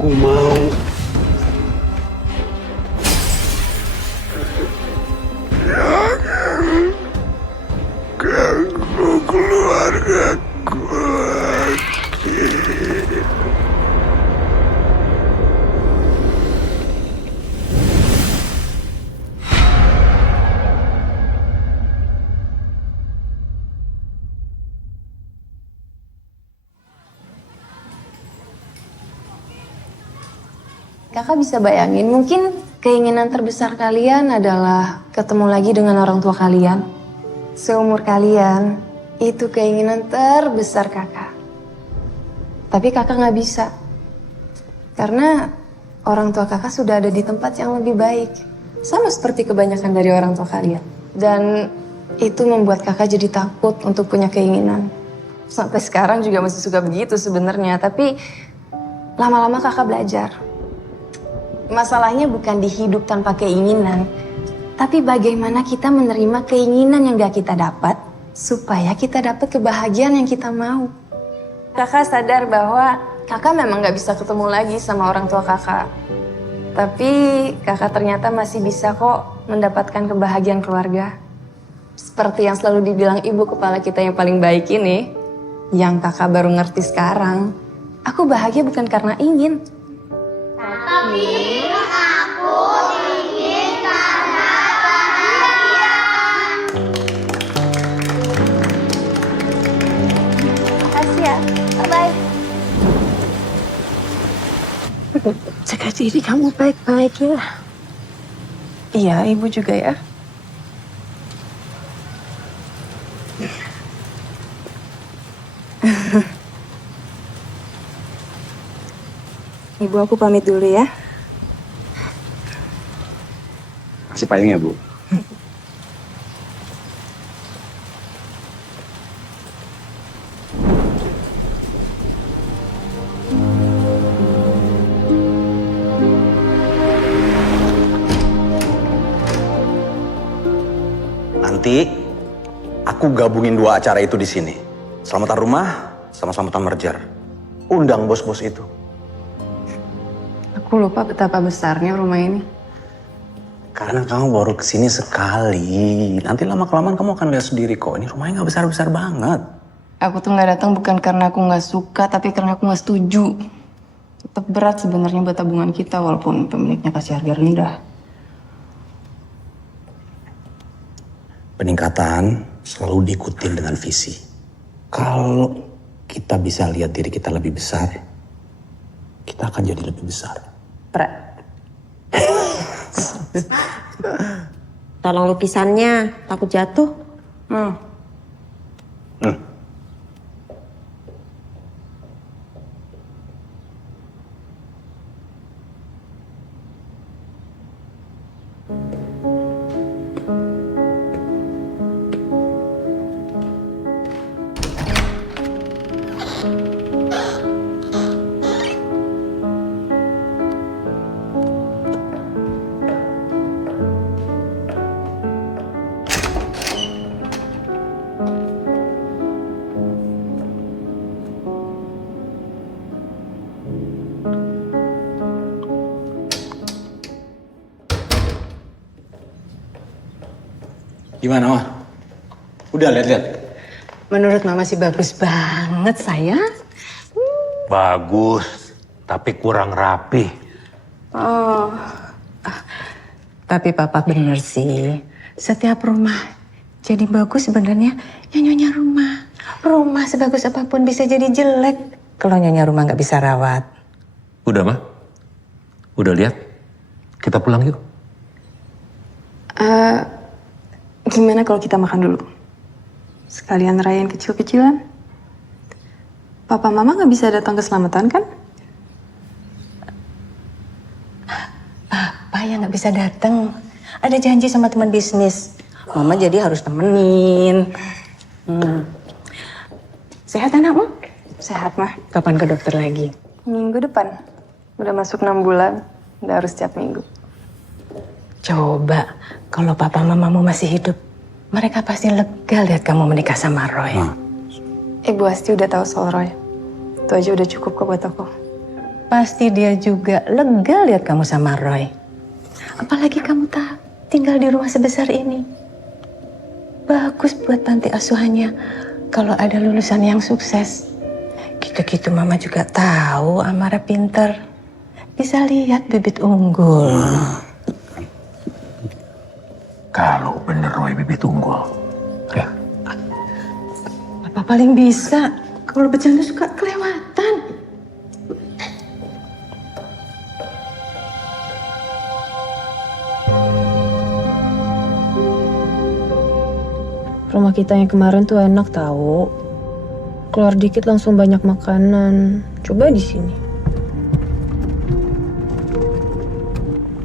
Aku mau ganggu keluargaku lagi. Kakak bisa bayangin, mungkin keinginan terbesar kalian adalah ketemu lagi dengan orang tua kalian. Seumur kalian, itu keinginan terbesar kakak. Tapi kakak nggak bisa. Karena orang tua kakak sudah ada di tempat yang lebih baik. Sama seperti kebanyakan dari orang tua kalian. Dan itu membuat kakak jadi takut untuk punya keinginan. Sampai sekarang juga masih suka begitu sebenarnya, tapi lama-lama kakak belajar. Masalahnya bukan di hidup tanpa keinginan, tapi bagaimana kita menerima keinginan yang gak kita dapat, supaya kita dapat kebahagiaan yang kita mau. Kakak sadar bahwa kakak memang gak bisa ketemu lagi sama orang tua kakak. Tapi kakak ternyata masih bisa kok mendapatkan kebahagiaan keluarga. Seperti yang selalu dibilang ibu kepala kita yang paling baik ini, yang kakak baru ngerti sekarang. Aku bahagia bukan karena ingin. Tapi aku ingin karena bahagia. Makasih ya, bye-bye. Jaga diri kamu baik-baik ya. Iya, ibu juga ya. Ibu, aku pamit dulu ya. Kasih payung ya, Bu. Nanti aku gabungin dua acara itu di sini. Selamatan rumah sama selamatan merger. Undang bos-bos itu. Aku lupa betapa besarnya rumah ini. Karena kamu baru kesini sekali. Nanti lama-kelamaan kamu akan lihat sendiri kok. Ini rumahnya nggak besar-besar banget. Aku tuh nggak datang bukan karena aku nggak suka, tapi karena aku nggak setuju. Tetap berat sebenarnya buat tabungan kita, walaupun pemiliknya kasih harga rendah. Peningkatan selalu diikutin dengan visi. Kalau kita bisa lihat diri kita lebih besar, kita akan jadi lebih besar. Tolong lukisannya, takut jatuh. Gimana, Mah? Udah lihat-lihat? Menurut Mama sih bagus banget, sayang. Bagus, tapi kurang rapi. Tapi Papa bener sih. Setiap rumah jadi bagus sebenarnya ya nyonya rumah. Rumah sebagus apapun bisa jadi jelek kalau nyonya rumah nggak bisa rawat. Udah, Mah? Udah lihat? Kita pulang yuk. Gimana kalau kita makan dulu? Sekalian rayain kecil-kecilan. Papa Mama nggak bisa datang ke selamatan kan? Papa yang nggak bisa datang. Ada janji sama teman bisnis. Mama jadi harus temenin. Sehat anakmu? Sehat, Mah. Kapan ke dokter lagi? Minggu depan. Udah masuk 6 bulan. Udah harus setiap minggu. Coba kalau papa mamamu masih hidup, mereka pasti lega lihat kamu menikah sama Roy. Ibu Asti udah tahu soal Roy. Itu aja udah cukup kok buat aku. pasti dia juga lega lihat kamu sama Roy. Apalagi kamu tak tinggal di rumah sebesar ini. Bagus buat panti asuhannya kalau ada lulusan yang sukses. Gitu-gitu mama juga tahu Amara pinter. Bisa lihat bibit unggul. Kalau bener Roy bibit unggul. Ya. Papa paling bisa. Kalau bercanda suka kelewatan. Rumah kita yang kemarin tuh enak tahu. Keluar dikit langsung banyak makanan. Coba di sini.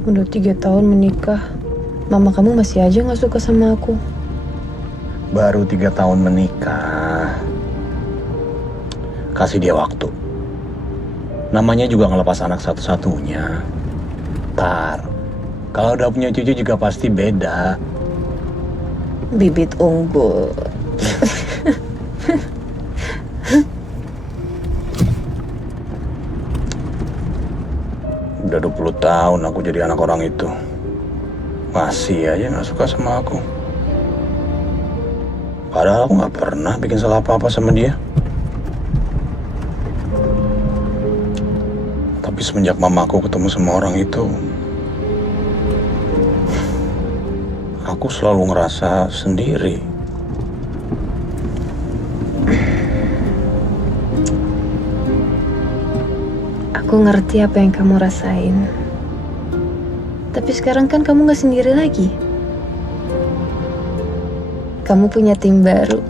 Udah 3 tahun menikah. Mama kamu masih aja gak suka sama aku. Baru 3 tahun menikah. Kasih dia waktu. Namanya juga ngelepas anak satu-satunya. Ntar, kalau udah punya cucu juga pasti beda. Bibit unggul. Udah 20 tahun aku jadi anak orang itu. Masih aja gak suka sama aku. Padahal aku gak pernah bikin salah apa-apa sama dia. Tapi semenjak mamaku ketemu sama orang itu, aku selalu ngerasa sendiri. Aku ngerti apa yang kamu rasain. Tapi sekarang kan kamu gak sendiri lagi. Kamu punya tim baru.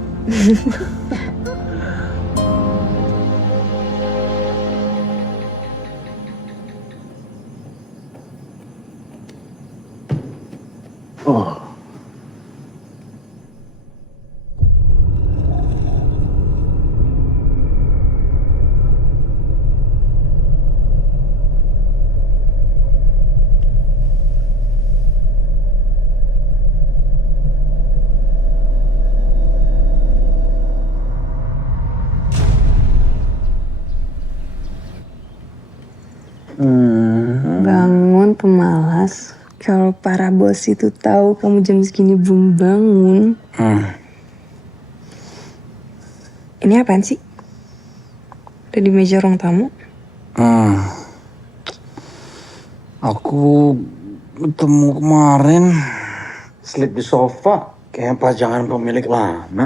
Bangun pemalas. Kalau para bos itu tahu kamu jam segini belum bangun. Ini apaan sih? Ada di meja ruang tamu? Aku ketemu kemarin slip di sofa kayak pajangan pemilik lama.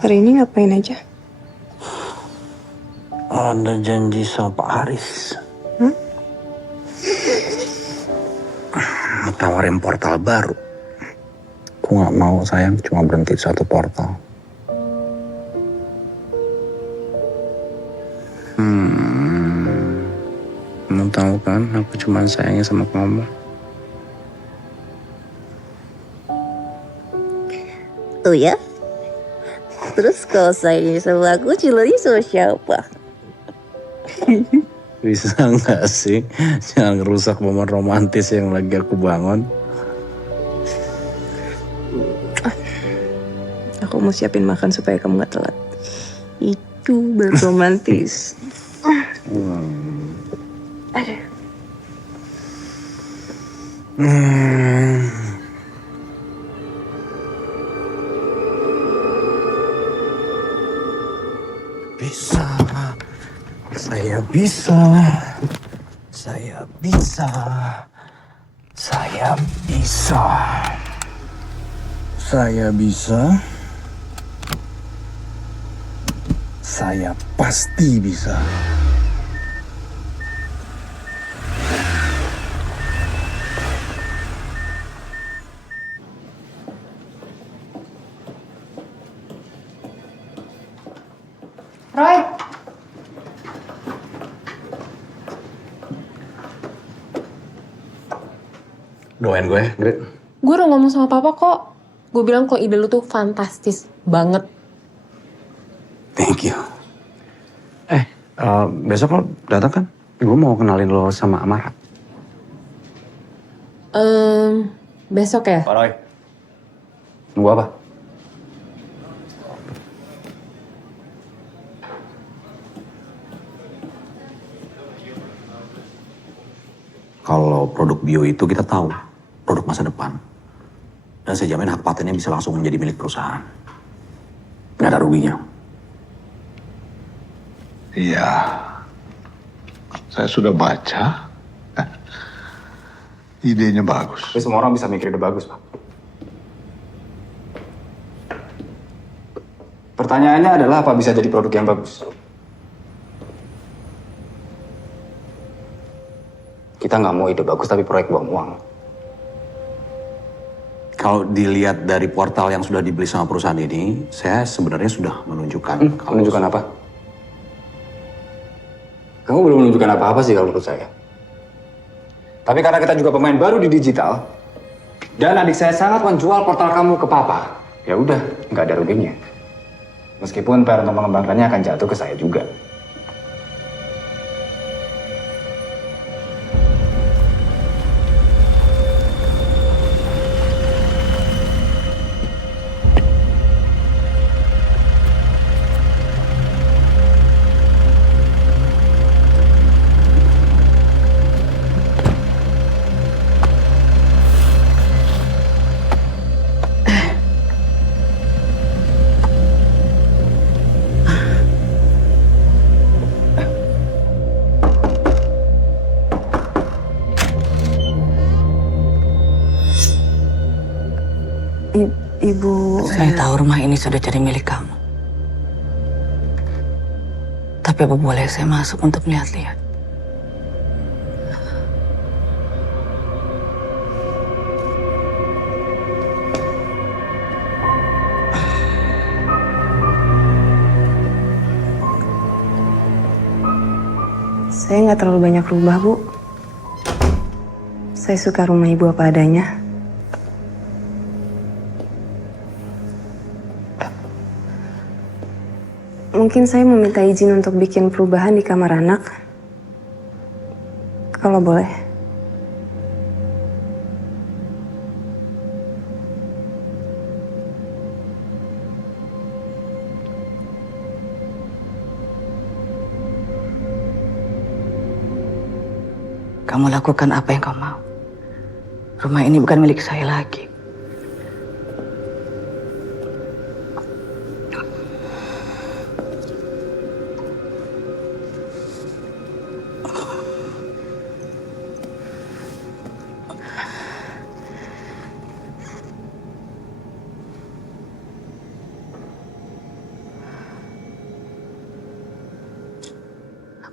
Hari ini ngapain aja? Ada janji sama Pak Haris. Mau tawarin portal baru. Aku nggak mau sayang, cuma berhenti di satu portal. Kamu tahu kan, aku cuma sayangnya sama kamu. Oh ya? Terus kalau sayangnya sama aku, cilanya sama siapa? Bisa nggak sih? Jangan ngerusak momen romantis yang lagi aku bangun. Aku mau siapin makan supaya kamu gak telat. Itu baru romantis. Aduh. Bisa. Saya bisa. Saya bisa. Saya bisa. Saya bisa. Saya pasti bisa. Roy. Doain gue, Grit. Gue udah ngomong sama papa kok. Gue bilang kok ide lu tuh fantastis banget. Thank you. Besok lo datang kan? Gue mau kenalin lo sama Amara. Besok ya? Pak Roy. Nunggu apa? Kalau produk bio itu kita tahu, produk masa depan. Dan saya jamin hak patennya bisa langsung menjadi milik perusahaan. Nggak ada ruginya. Iya, saya sudah baca. Idenya bagus. Tapi semua orang bisa mikir ide bagus, Pak. Pertanyaannya adalah apa bisa jadi produk yang bagus? Kita nggak mau ide bagus tapi proyek buang uang. Kalau dilihat dari portal yang sudah dibeli sama perusahaan ini, saya sebenarnya sudah menunjukkan. Menunjukkan apa? Kamu belum menunjukkan apa-apa sih kalau menurut saya. Tapi karena kita juga pemain baru di digital, dan adik saya sangat menjual portal kamu ke papa, ya udah, nggak ada ruginya. Meskipun PR untuk mengembangkannya akan jatuh ke saya juga. Ibu... Saya tahu rumah ini sudah jadi milik kamu. Tapi apa boleh saya masuk untuk melihat-lihat? Saya nggak terlalu banyak rubah, Bu. Saya suka rumah ibu apa adanya. Mungkin saya meminta izin untuk bikin perubahan di kamar anak. Kalau boleh. Kamu lakukan apa yang kau mau. Rumah ini bukan milik saya lagi.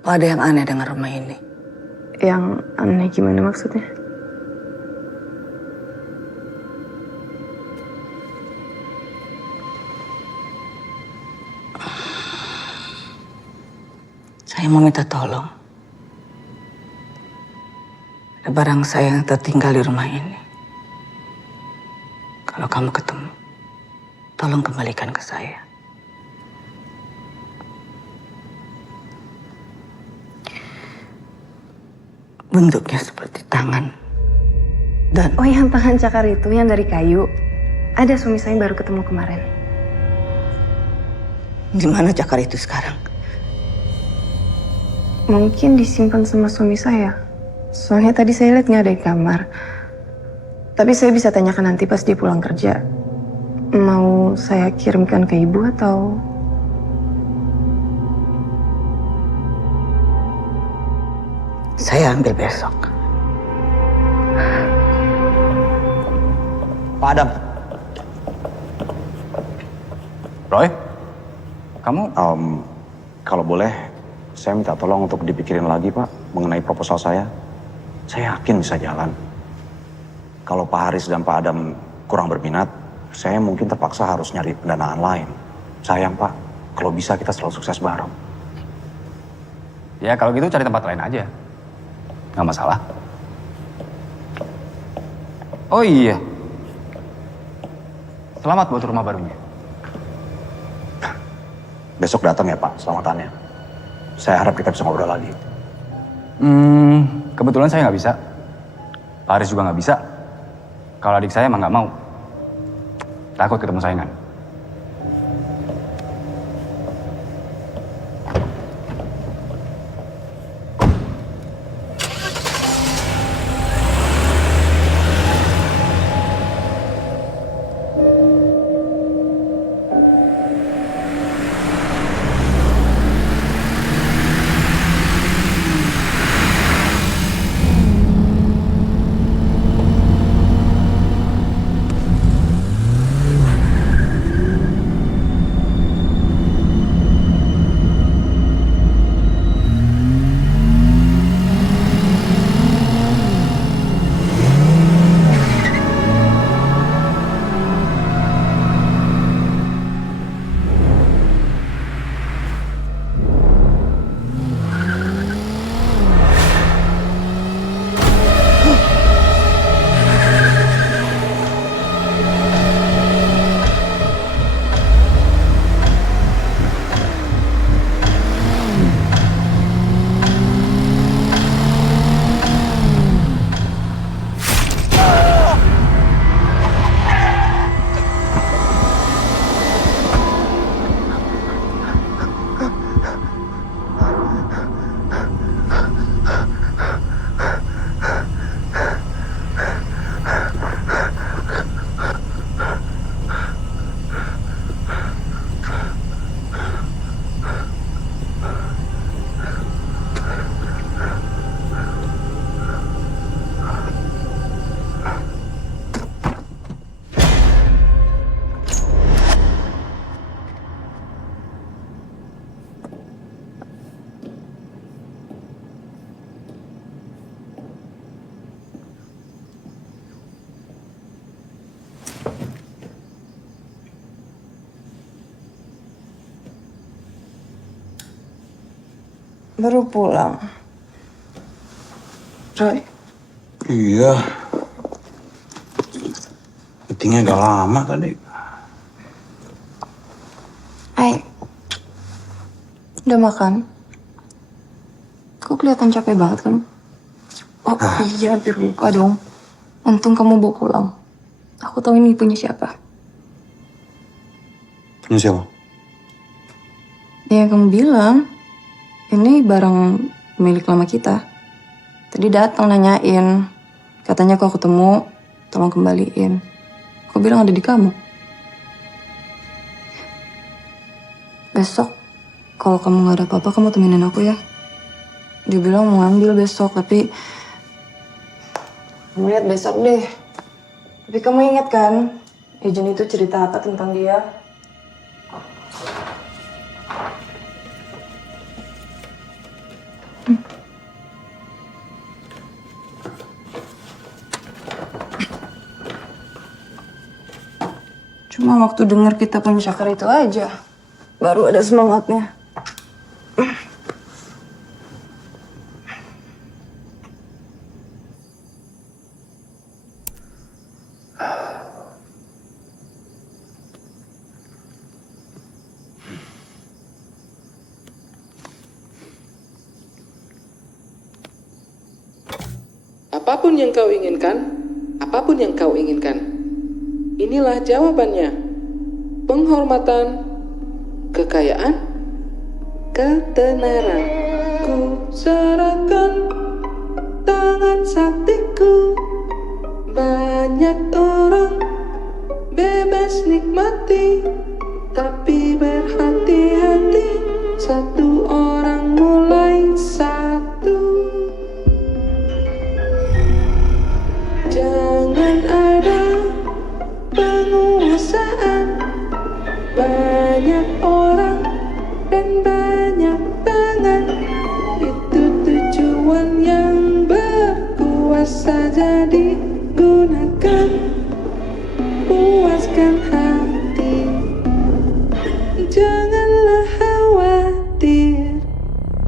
Apa ada yang aneh dengan rumah ini? Yang aneh gimana maksudnya? Saya mau minta tolong. Ada barang saya yang tertinggal di rumah ini. Kalau kamu ketemu, tolong kembalikan ke saya. Bentuknya seperti tangan. Dan... Oh, yang tangan cakar itu, yang dari kayu. Ada suami saya baru ketemu kemarin. Di mana cakar itu sekarang? Mungkin disimpan sama suami saya. Soalnya tadi saya lihat nggak ada di kamar. Tapi saya bisa tanyakan nanti pas dia pulang kerja. Mau saya kirimkan ke ibu atau... Saya ambil besok. Pak Adam. Roy? Kamu? Kalau boleh, saya minta tolong untuk dipikirin lagi, Pak, mengenai proposal saya. Saya yakin bisa jalan. Kalau Pak Haris dan Pak Adam kurang berminat, saya mungkin terpaksa harus nyari pendanaan lain. Sayang, Pak, kalau bisa kita selalu sukses bareng. Ya kalau gitu cari tempat lain aja. Nggak masalah. Oh iya. Selamat buat rumah barunya. Besok datang ya, Pak, selamatannya. Saya harap kita bisa ngobrol lagi. Kebetulan saya nggak bisa. Pak Haris juga nggak bisa. Kalau adik saya emang nggak mau. Takut ketemu saingan. Baru pulang. Roy, Iya. Meetingnya agak lama tadi. Hai. Udah makan? Kok kelihatan capek banget kamu? Oh iya, hampir lupa dong. Untung kamu bawa pulang. Aku tahu ini punya siapa. Ini siapa? Ya kamu bilang, ini barang milik lama kita. Tadi datang nanyain, katanya kalau ketemu, tolong kembaliin. Aku bilang ada di kamu. Besok, kalau kamu gak ada apa-apa, kamu temenin aku ya. Dia bilang mau ngambil besok, tapi kamu lihat besok deh. Tapi kamu ingat kan, Ejen itu cerita apa tentang dia? Cuma waktu dengar kita punya Syakar itu aja, baru ada semangatnya. Apapun yang kau inginkan, inilah jawabannya. Penghormatan, kekayaan, ketenaran. Ku serahkan tangan saktiku. Banyak orang bebas nikmati, tapi berhati-hati. Satu orang mulai satu. Jangan ada penguasaan, banyak orang dan banyak tangan. Itu tujuan yang berkuasa, jadi gunakan, puaskan hati. Janganlah khawatir,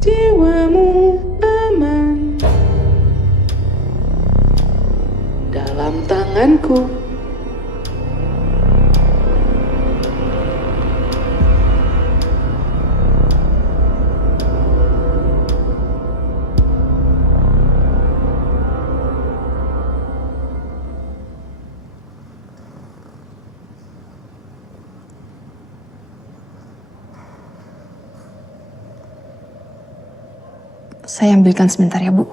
jiwamu aman dalam tanganku. Saya ambilkan sebentar ya, Bu.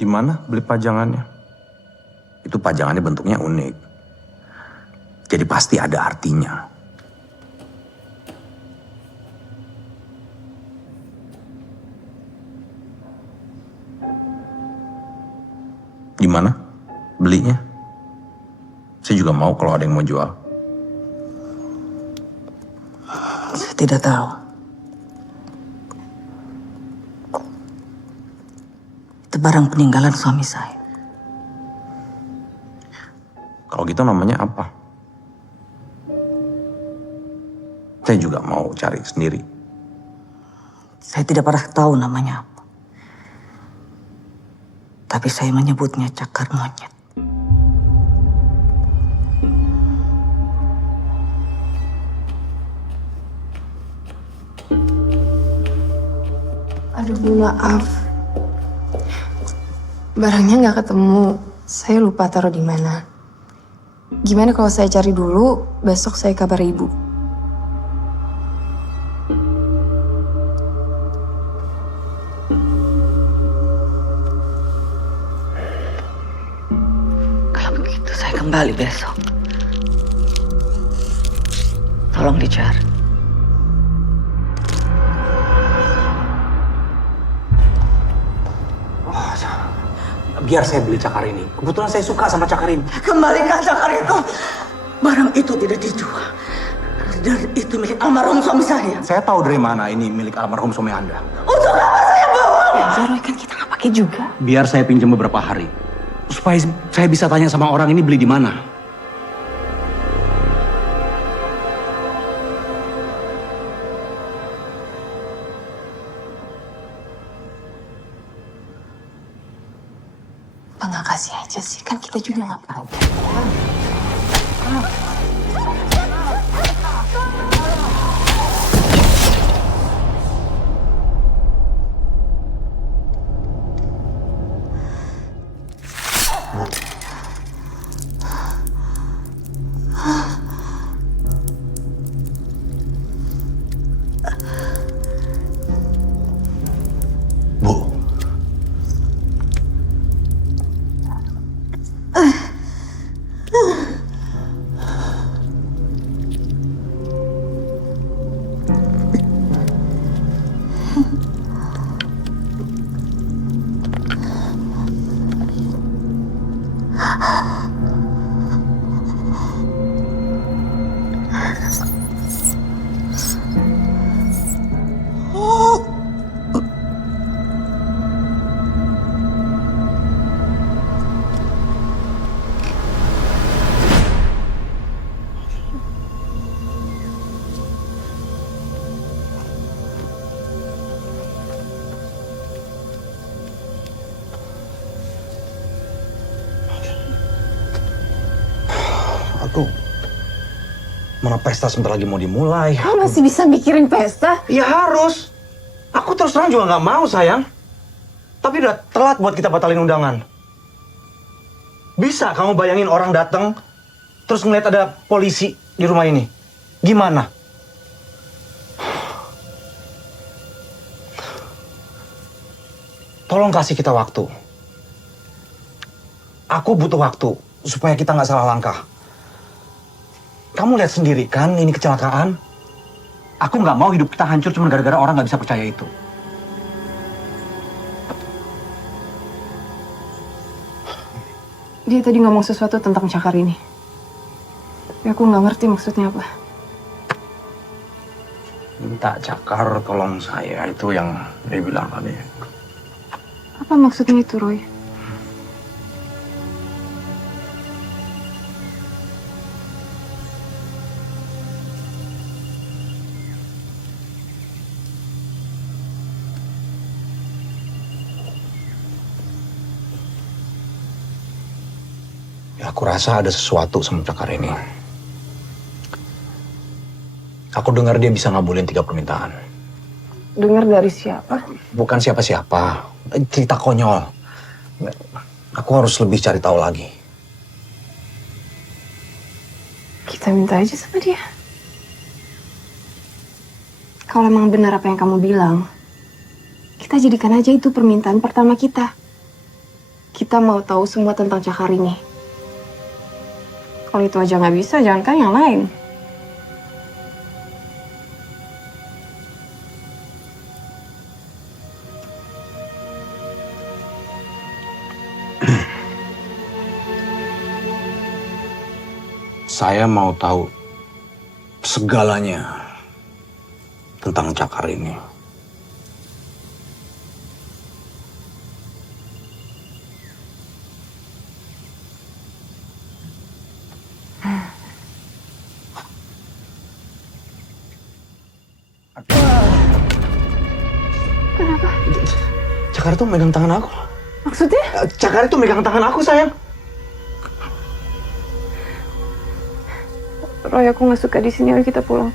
Di mana beli pajangannya? Itu pajangannya bentuknya unik. Jadi pasti ada artinya. Di mana belinya? Saya juga mau kalau ada yang mau jual. Saya tidak tahu. Itu barang peninggalan suami saya. Kalau gitu namanya apa? Saya juga mau cari sendiri. Saya tidak pernah tahu namanya apa. Tapi saya menyebutnya cakar monyet. Aduh, Bu, maaf. Barangnya nggak ketemu. Saya lupa taruh di mana. Gimana kalau saya cari dulu, besok saya kabar Ibu. Kalau begitu saya kembali besok. Tolong dicari. biar saya beli cakar ini. Kebetulan saya suka sama cakar ini. Kembalikan cakar itu. Barang itu tidak dijual. Dan itu milik almarhum suami saya. Saya tahu dari mana ini milik almarhum suami Anda. Untuk apa saya bawa? Roy, kan kita nggak pakai juga. Biar saya pinjam beberapa hari. Supaya saya bisa tanya sama orang ini beli di mana. Apa nggak kasih aja sih? Kan kita juga nggak pakai. Bu. Aku mana pesta sebentar lagi mau dimulai. Kamu masih bisa mikirin pesta? Ya harus. Aku terus terang juga nggak mau sayang. Tapi udah telat buat kita batalin undangan. Bisa kamu bayangin orang datang terus ngeliat ada polisi di rumah ini? Gimana? Tolong kasih kita waktu. Aku butuh waktu supaya kita nggak salah langkah. Kamu lihat sendiri kan ini kecelakaan. Aku nggak mau hidup kita hancur cuma gara-gara orang nggak bisa percaya itu. Dia tadi ngomong sesuatu tentang cakar ini. Tapi aku nggak ngerti maksudnya apa. Minta cakar tolong saya, itu yang dia bilang tadi. Apa maksudnya itu, Roy? Ya, aku rasa ada sesuatu sama cakar ini. Aku dengar dia bisa ngabulin 3 permintaan. Dengar dari siapa? Bukan siapa-siapa, cerita konyol. Aku harus lebih cari tahu lagi. Kita minta aja sama dia. Kalau emang benar apa yang kamu bilang, kita jadikan aja itu permintaan pertama kita. Kita mau tahu semua tentang cakar ini. Kalau itu aja nggak bisa, jangankan yang lain. Saya mau tahu segalanya tentang cakar ini. Kenapa? Cakar itu megang tangan aku. Maksudnya? Cakar itu megang tangan aku, sayang. Roy, aku nggak suka di sini. Ayo kita pulang.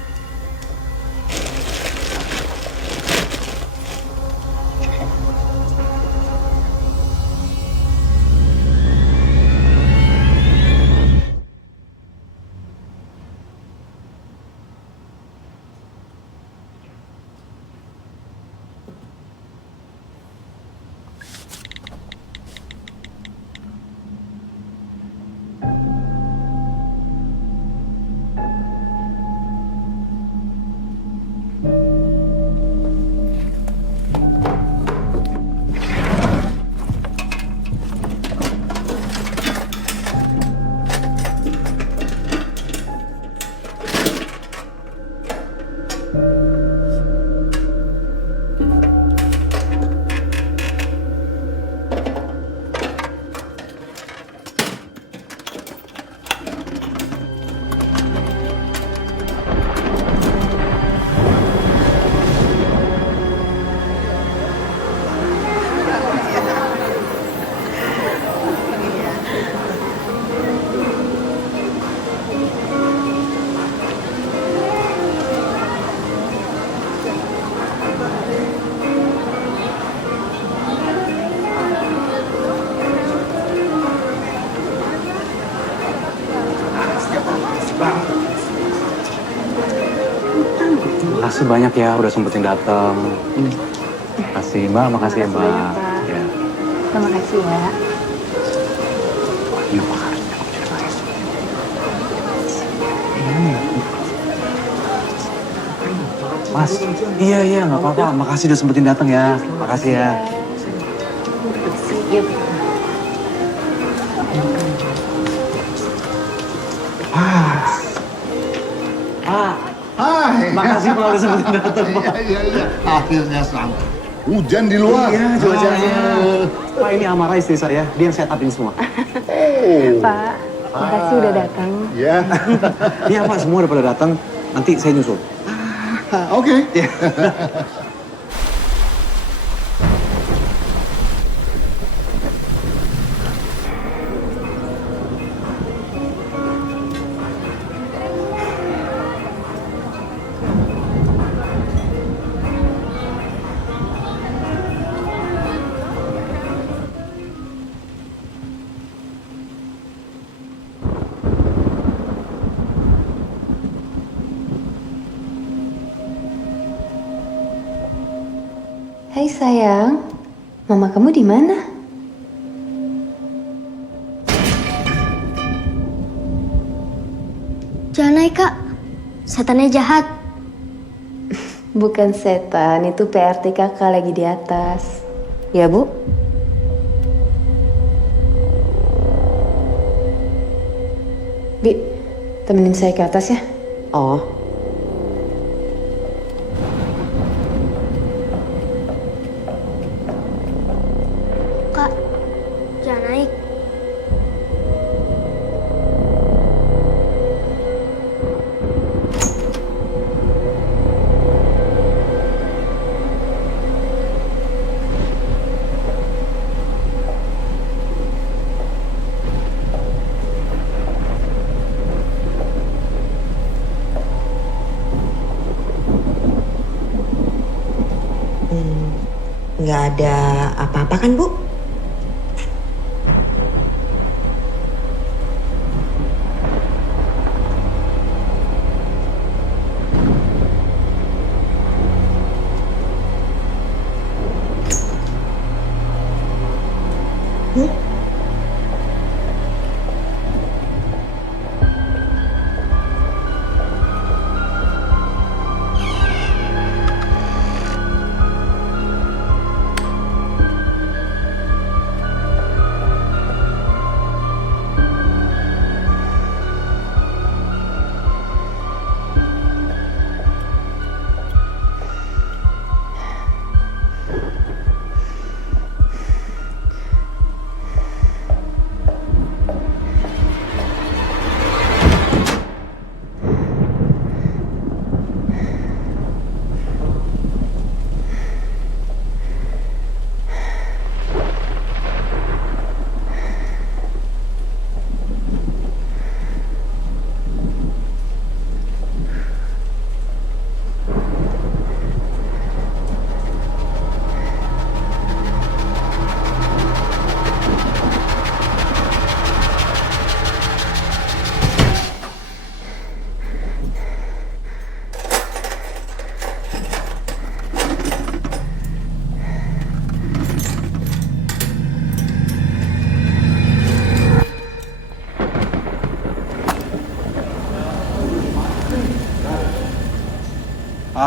banyak ya udah sempetin datang. Makasih Mbak, makasih ya Mbak. Ya. Terima kasih ya. Ini Pak Haris memang ceritanya. Mas, iya nggak apa-apa. Makasih udah sempetin datang ya. Makasih ya. Makasih Pak udah sempetin datang Pak. Iya. Akhirnya sampai. Hujan di luar. Iya, cuacanya. Pak, ini Amara istri saya. Dia yang set up ini semua. Pak, makasih udah datang. Ya. Iya Pak, semua udah pada datang. Nanti saya nyusul. Oke. Hai sayang, mama kamu di mana? Jangan naik kak, setannya jahat. Bukan setan, itu PRT kakak lagi di atas. Ya bu? Bi, temenin saya ke atas ya. Oh, Kak, jangan naik. nggak ada apa-apa kan, Bu?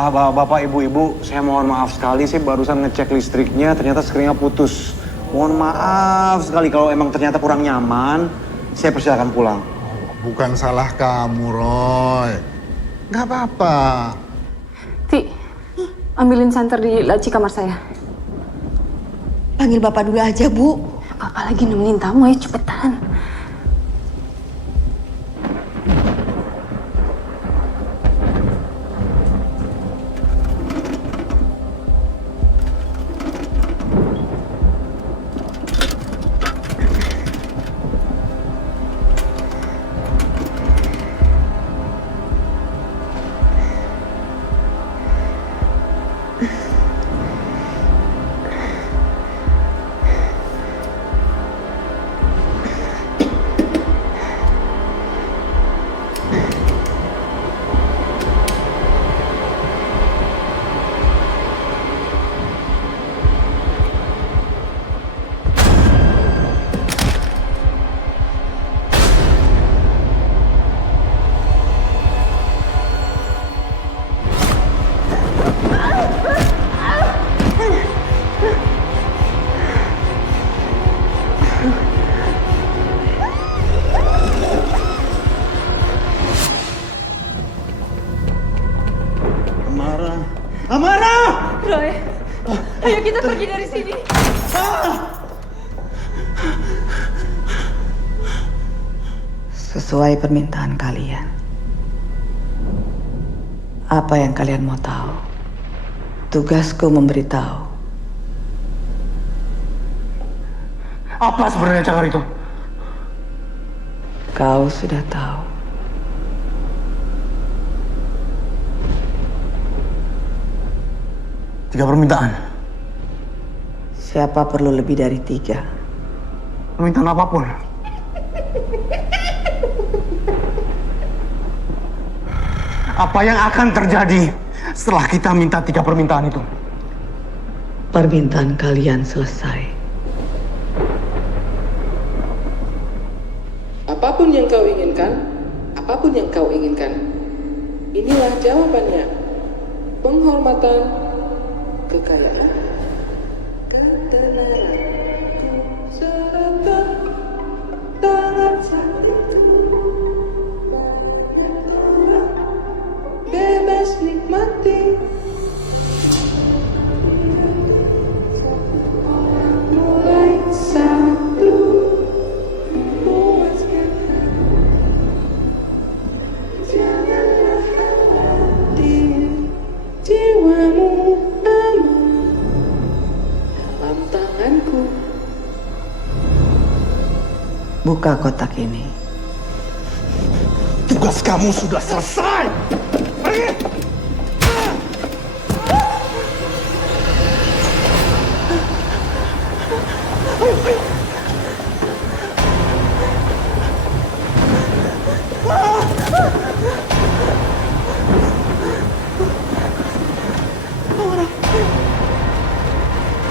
Bapak, ibu-ibu, saya mohon maaf sekali. Saya barusan ngecek listriknya, ternyata skringnya putus. Mohon maaf sekali kalau emang ternyata kurang nyaman. Saya persilakan pulang. Bukan salah kamu, Roy. Nggak apa-apa. Ti, ambilin santer di laci kamar saya. Panggil Bapak dulu aja, Bu. Papa lagi nemenin tamu, ayo cepetan. Ayo kita pergi dari sini. Sesuai permintaan kalian. Apa yang kalian mau tahu? Tugasku memberitahu. Apa sebenarnya Cakar itu? Kau sudah tahu. Tiga permintaan. Siapa perlu lebih dari 3? Permintaan apapun. Apa yang akan terjadi setelah kita minta 3 permintaan itu? Permintaan kalian selesai. Apapun yang kau inginkan, inilah jawabannya. Penghormatan, kekayaan, ketenaran, ku serahkan tangan sakitku, bebas nikmati. Mulai satu, puaskan hati. Janganlah khawatir, jiwamu aman dalam tanganku. Buka kotak ini. Tugas kamu sudah selesai. Pergi.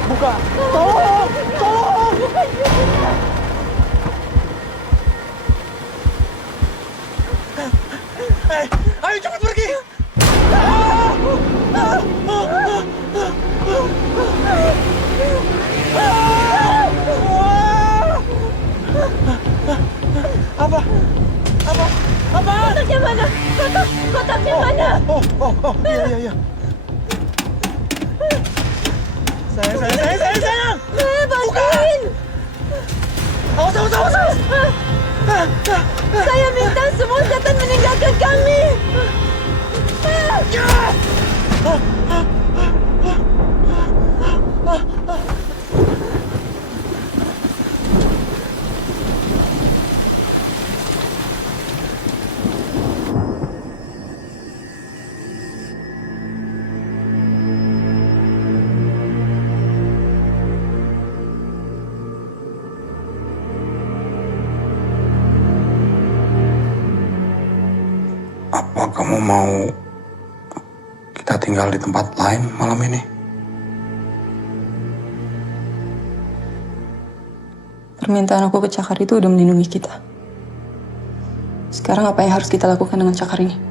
Buka. Tolong. Ayo cepat pergi. Apa? Kotaknya mana? Kotaknya mana? Iya. Sayang. Bantuin! Awas. Saya minta semua setan meninggalkan kami! Apa kamu mau kita tinggal di tempat lain malam ini? Permintaan aku ke Cakar itu udah melindungi kita. Sekarang apa yang harus kita lakukan dengan Cakar ini?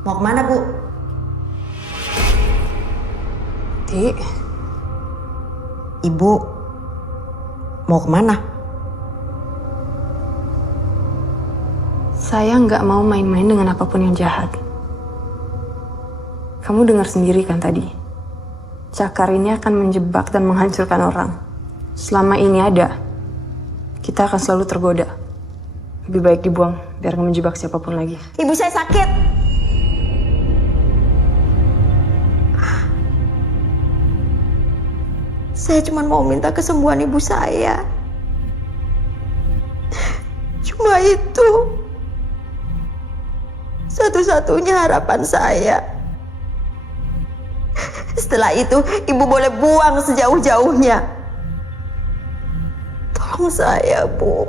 Mau kemana, Bu? Ti, Ibu mau kemana? Saya nggak mau main-main dengan apapun yang jahat. Kamu dengar sendiri kan tadi? Cakar ini akan menjebak dan menghancurkan orang. Selama ini ada, kita akan selalu tergoda. Lebih baik dibuang, biar gak menjebak siapapun lagi. Ibu saya sakit. Saya cuma mau minta kesembuhan ibu saya. Cuma itu satu-satunya harapan saya. Setelah itu, ibu boleh buang sejauh-jauhnya. Tolong saya, Bu.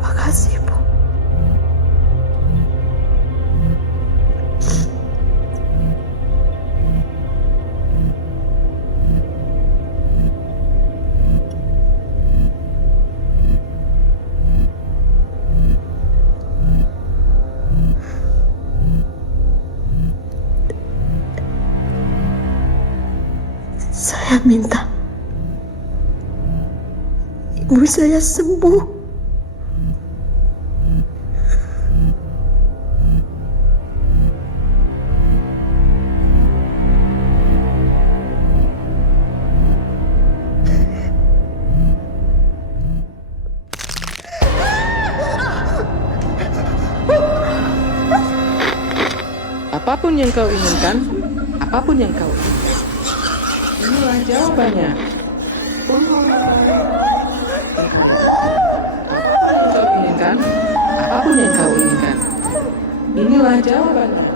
Makasih, Bu. Saya minta ibu saya sembuh. Apapun yang kau inginkan, apapun yang kau inginkan. Inilah jawabannya. Apapun yang kau inginkan, inilah jawabannya.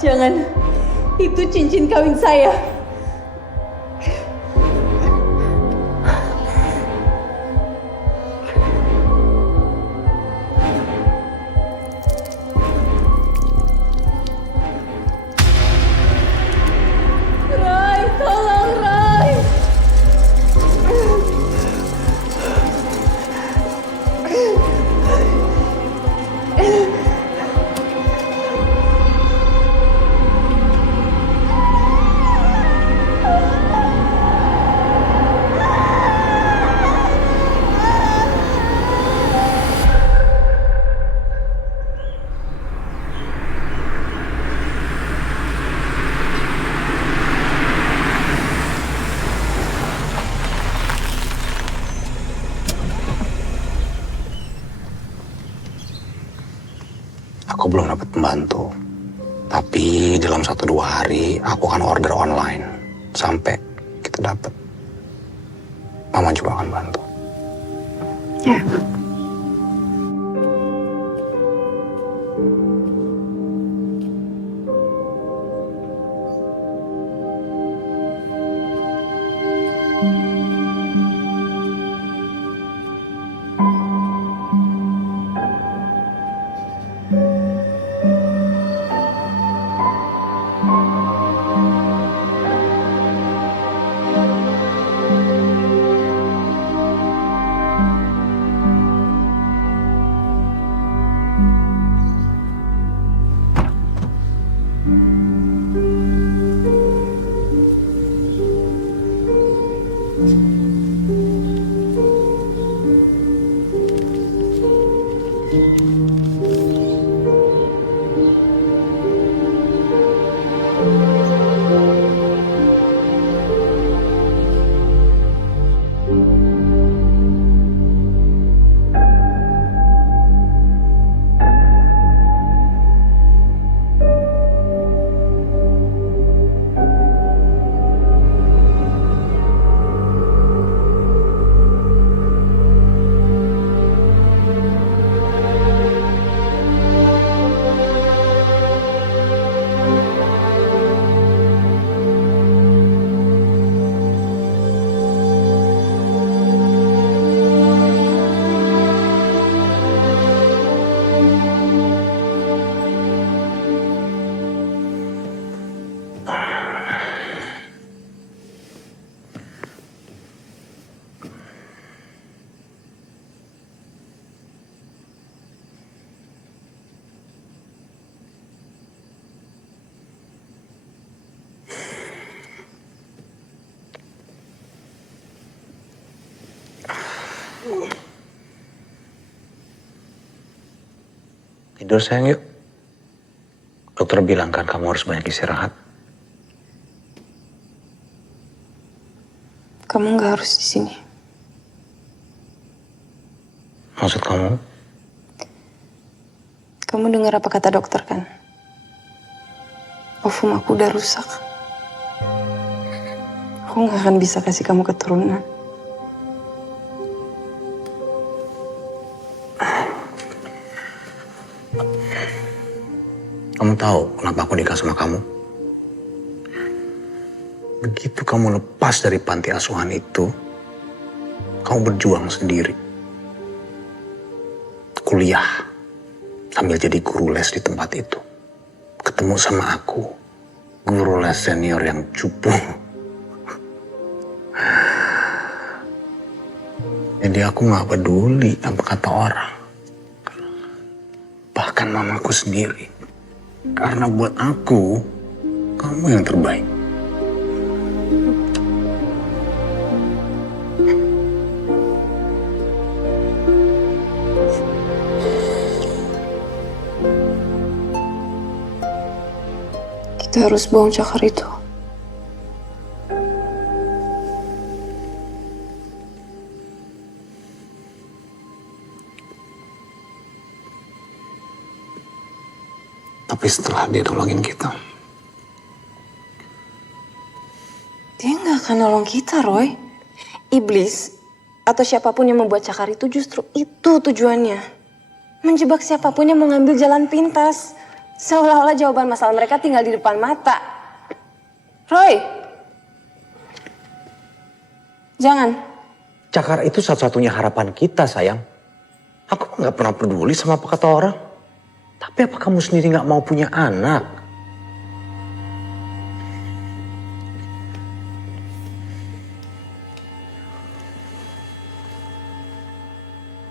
Jangan, itu cincin kawin saya. Rai, tolong Rai. Aku belum dapat pembantu. Tapi dalam 1-2 hari aku akan order online. Sampai kita dapat. Mama juga akan bantu. Ya. Tidur sayang yuk. Dokter bilang kan kamu harus banyak istirahat. Kamu nggak harus di sini. Maksud kamu? Kamu dengar apa kata dokter kan? Ovum aku udah rusak. Aku nggak akan bisa kasih kamu keturunan. Kamu tahu kenapa aku nikah sama kamu? Begitu kamu lepas dari panti asuhan itu, kamu berjuang sendiri. Kuliah, sambil jadi guru les di tempat itu. Ketemu sama aku, guru les senior yang cupu. Jadi aku gak peduli apa kata orang. Bahkan mamaku sendiri. Karena buat aku, kamu yang terbaik. Kita harus buang cakar itu. Tapi setelah dia nolongin kita, Dia nggak akan nolong kita, Roy. Iblis atau siapapun yang membuat cakar itu justru itu tujuannya. Menjebak siapapun yang mau ngambil jalan pintas. Seolah-olah jawaban masalah mereka tinggal di depan mata. Roy! Jangan. cakar itu satu-satunya harapan kita, sayang. Aku nggak pernah peduli sama apa kata orang. Tapi apa kamu sendiri nggak mau punya anak?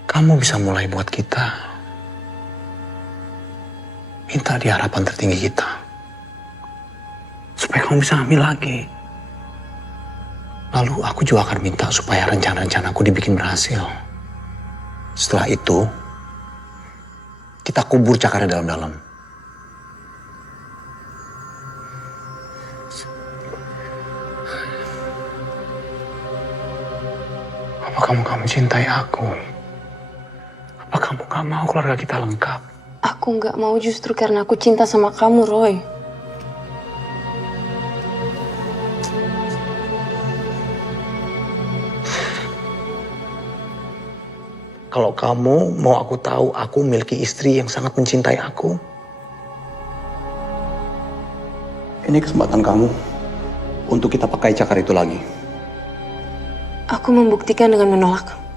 Kamu bisa mulai buat kita. Minta di harapan tertinggi kita. Supaya kamu bisa hamil lagi. Lalu aku juga akan minta supaya rencana-rencanaku dibikin berhasil. Setelah itu, kita kubur cakarnya dalam-dalam. Apa kamu gak mencintai aku? Apa kamu gak mau keluarga kita lengkap? Aku nggak mau justru karena aku cinta sama kamu, Roy. Kalau kamu mau aku tahu aku memiliki istri yang sangat mencintai aku. Ini kesempatan kamu untuk kita pakai cakar itu lagi. Aku membuktikan dengan menolak.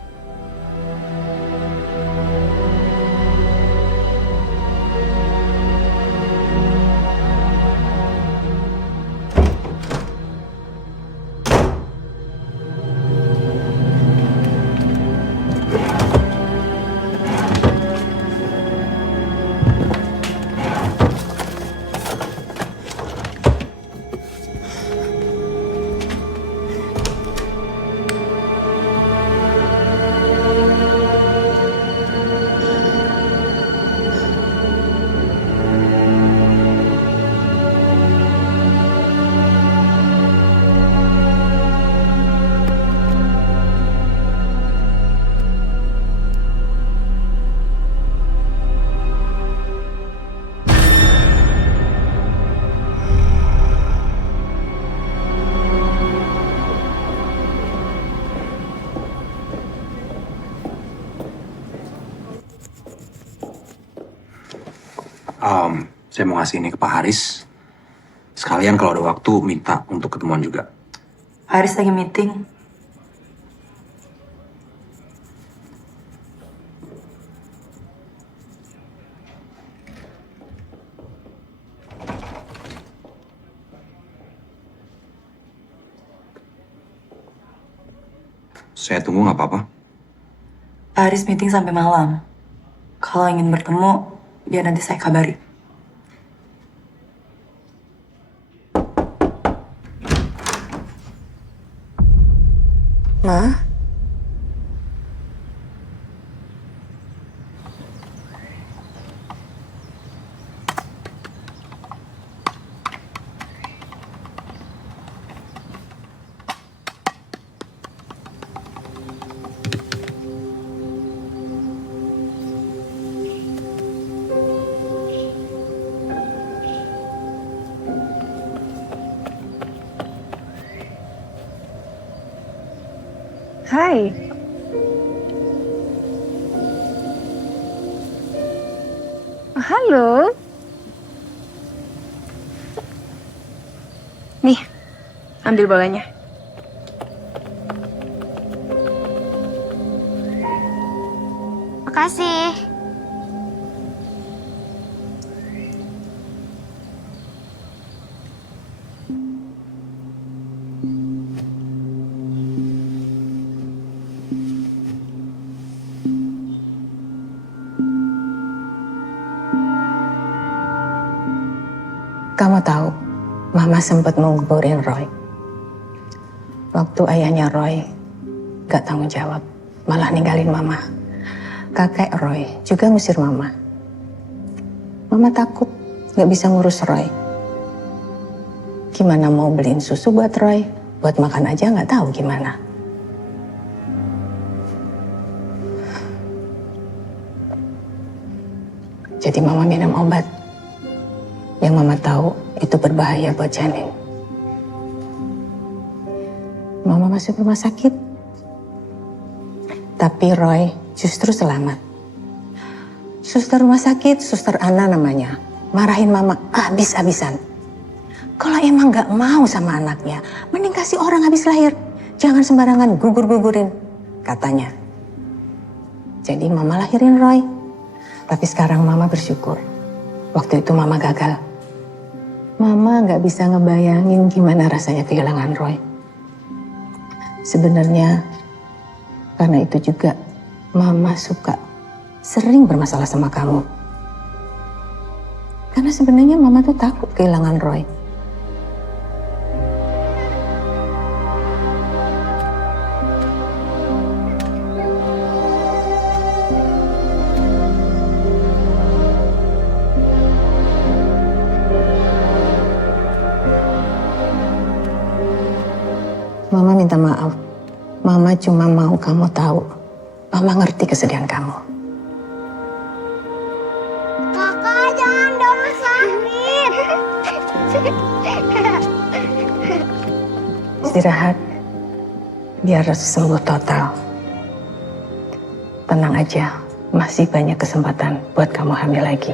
Saya mau ngasih ini ke Pak Haris. Sekalian kalau ada waktu minta untuk ketemuan juga. Haris lagi meeting. Saya tunggu nggak apa-apa? Haris meeting sampai malam. Kalau ingin bertemu, biar nanti saya kabari. Ma? Hai. Halo. Nih, ambil bolanya. Makasih. Kamu tahu, Mama sempat mau nguburin Roy. Waktu ayahnya Roy gak tanggung jawab, malah ninggalin Mama. Kakek Roy juga ngusir Mama. Mama takut gak bisa ngurus Roy. Gimana mau beliin susu buat Roy? Buat makan aja gak tahu gimana. Jadi Mama minum obat. Yang Mama tahu itu berbahaya buat janin. Mama masuk rumah sakit. Tapi Roy justru selamat. Suster rumah sakit, Suster Ana namanya, marahin Mama habis-habisan. Kalau emang gak mau sama anaknya, mending kasih orang habis lahir. Jangan sembarangan gugur-gugurin, katanya. Jadi Mama lahirin Roy. Tapi sekarang Mama bersyukur. Waktu itu Mama gagal. Mama gak bisa ngebayangin gimana rasanya kehilangan Roy. Sebenarnya karena itu juga Mama suka sering bermasalah sama kamu. Karena sebenarnya Mama tuh takut kehilangan Roy. Mama minta maaf. Mama cuma mau kamu tahu. Mama ngerti kesedihan kamu. Kakak, jangan dong sakit. Istirahat. Biar sembuh total. Tenang aja. Masih banyak kesempatan buat kamu hamil lagi.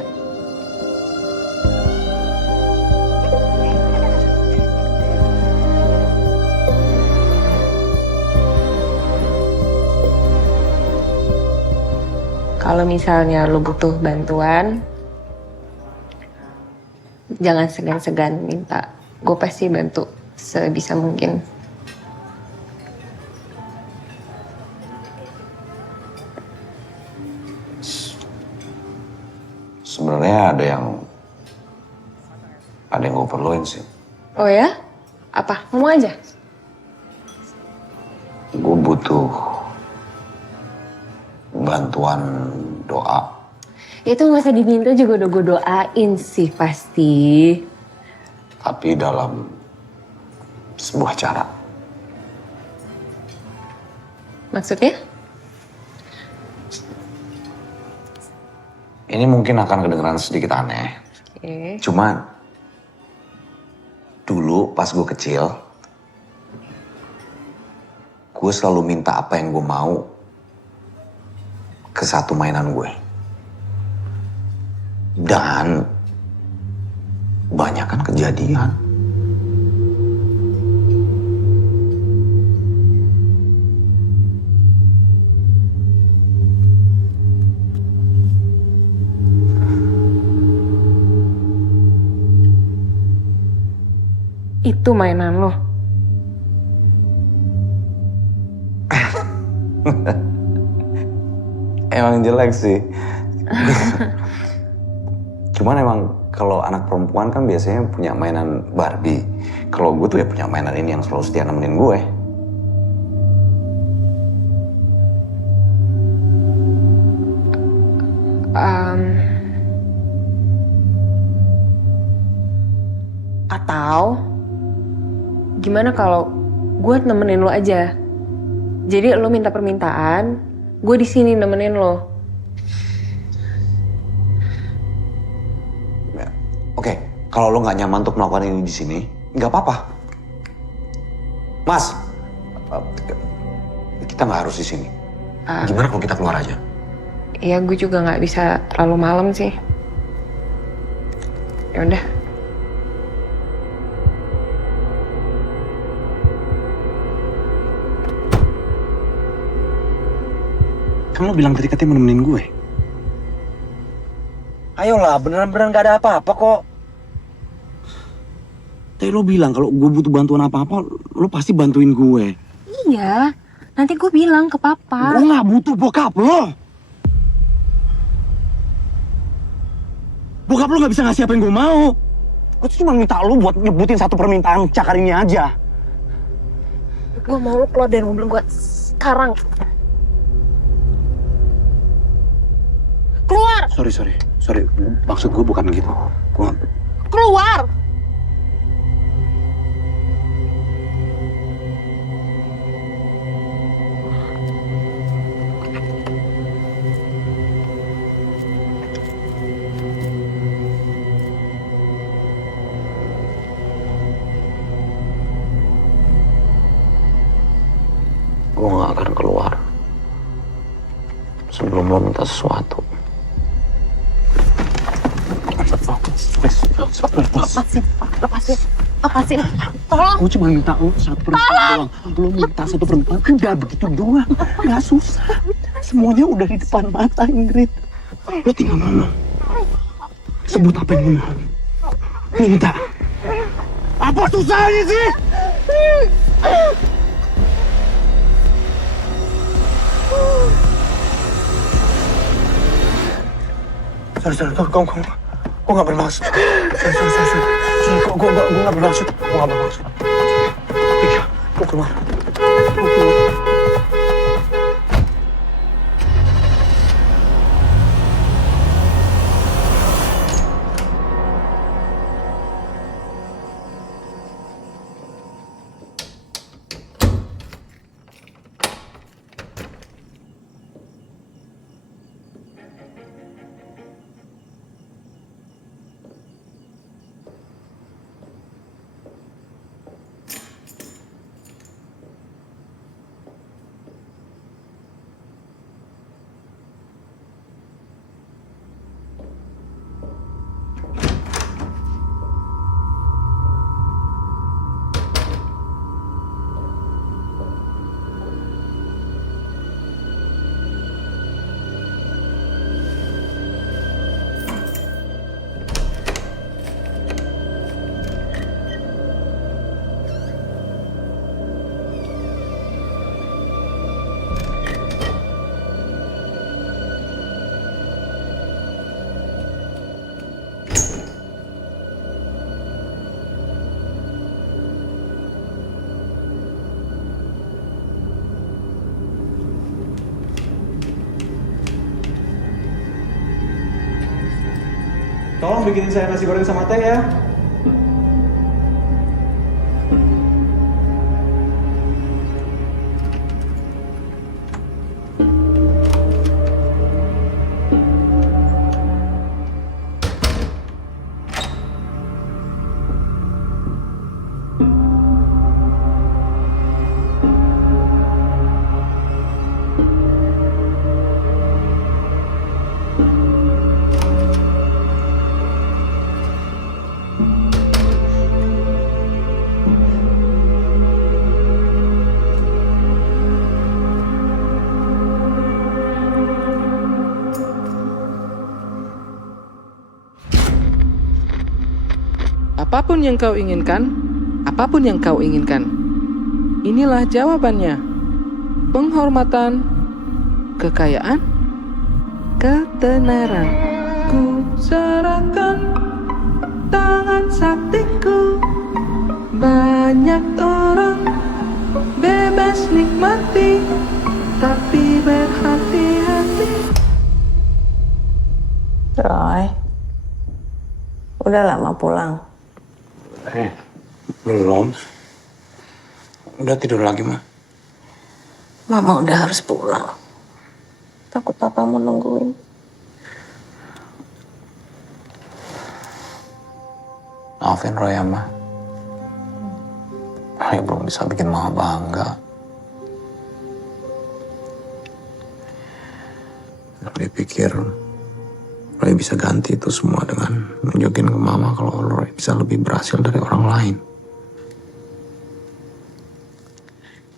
Kalau misalnya lo butuh bantuan, jangan segan-segan minta. Gue pasti bantu sebisa mungkin. Sebenarnya ada yang gue perluin sih. Oh ya? Apa? Ngomong aja. Gue butuh bantuan doa. Itu nggak usah diminta juga udah gue doain sih pasti. Tapi dalam sebuah cara. Maksudnya? Ini mungkin akan kedengeran sedikit aneh. Oke. Cuman dulu pas gue kecil, gue selalu minta apa yang gue mau ke satu mainan gue. Dan banyak kan kejadian. Itu mainan lo. Emang jelek sih. Cuman emang kalau anak perempuan kan biasanya punya mainan Barbie. Kalau gue tuh ya punya mainan ini yang selalu setia nemenin gue. Atau gimana kalau gue nemenin lo aja. Jadi lo minta permintaan, gue di sini nemenin lo. Oke, kalau lo nggak nyaman untuk melakukan ini di sini, nggak apa-apa. Mas, Kita nggak harus di sini. Gimana kalau kita keluar aja? Ya gue juga nggak bisa terlalu malam sih. Ya udah. Kan lo bilang tadi katanya mau nemenin gue. Ayolah, beneran-beneran gak ada apa-apa kok. Tadi lo bilang kalau gue butuh bantuan apa-apa, lo pasti bantuin gue. Iya, nanti gue bilang ke papa. Gue gak butuh bokap lo. Bokap lo gak bisa ngasih apa yang gue mau. Gue tuh cuma minta lo buat nyebutin satu permintaan Cakar ini aja. Gue mau lo keluar dari mobil gue sekarang. Keluar! Sorry. Maksud gue bukan gitu. Keluar! Gue gak akan keluar sebelum lo minta sesuatu. Lepasin. Tolong. Gue cuma minta lo satu perempuan doang. Lo minta satu perempuan, udah begitu doang. Gak susah. Semuanya udah di depan mata, Ingrid. Lo tinggal ngomong. Sebut apa yang lo mau. Minta. Apa susahnya sih? Sorry, gue gak bermaksud. Sorry, gue gak bermaksud. Gue keluar. Tolong bikinin saya nasi goreng sama teh ya. Apapun yang kau inginkan, inilah jawabannya. Penghormatan, kekayaan, ketenaran. Ku serahkan tangan saktiku. Banyak orang bebas nikmati, tapi berhati-hati. Roy, udah lama pulang. Belum. Udah tidur lagi, Ma. Mama udah harus pulang. Takut papa mau nungguin. Maafin Roy ya, Ma. Roy belum bisa bikin Mama bangga. Roy pikir Roy bisa ganti itu semua dengan nunjukin ke mama kalau Roy bisa lebih berhasil dari orang lain.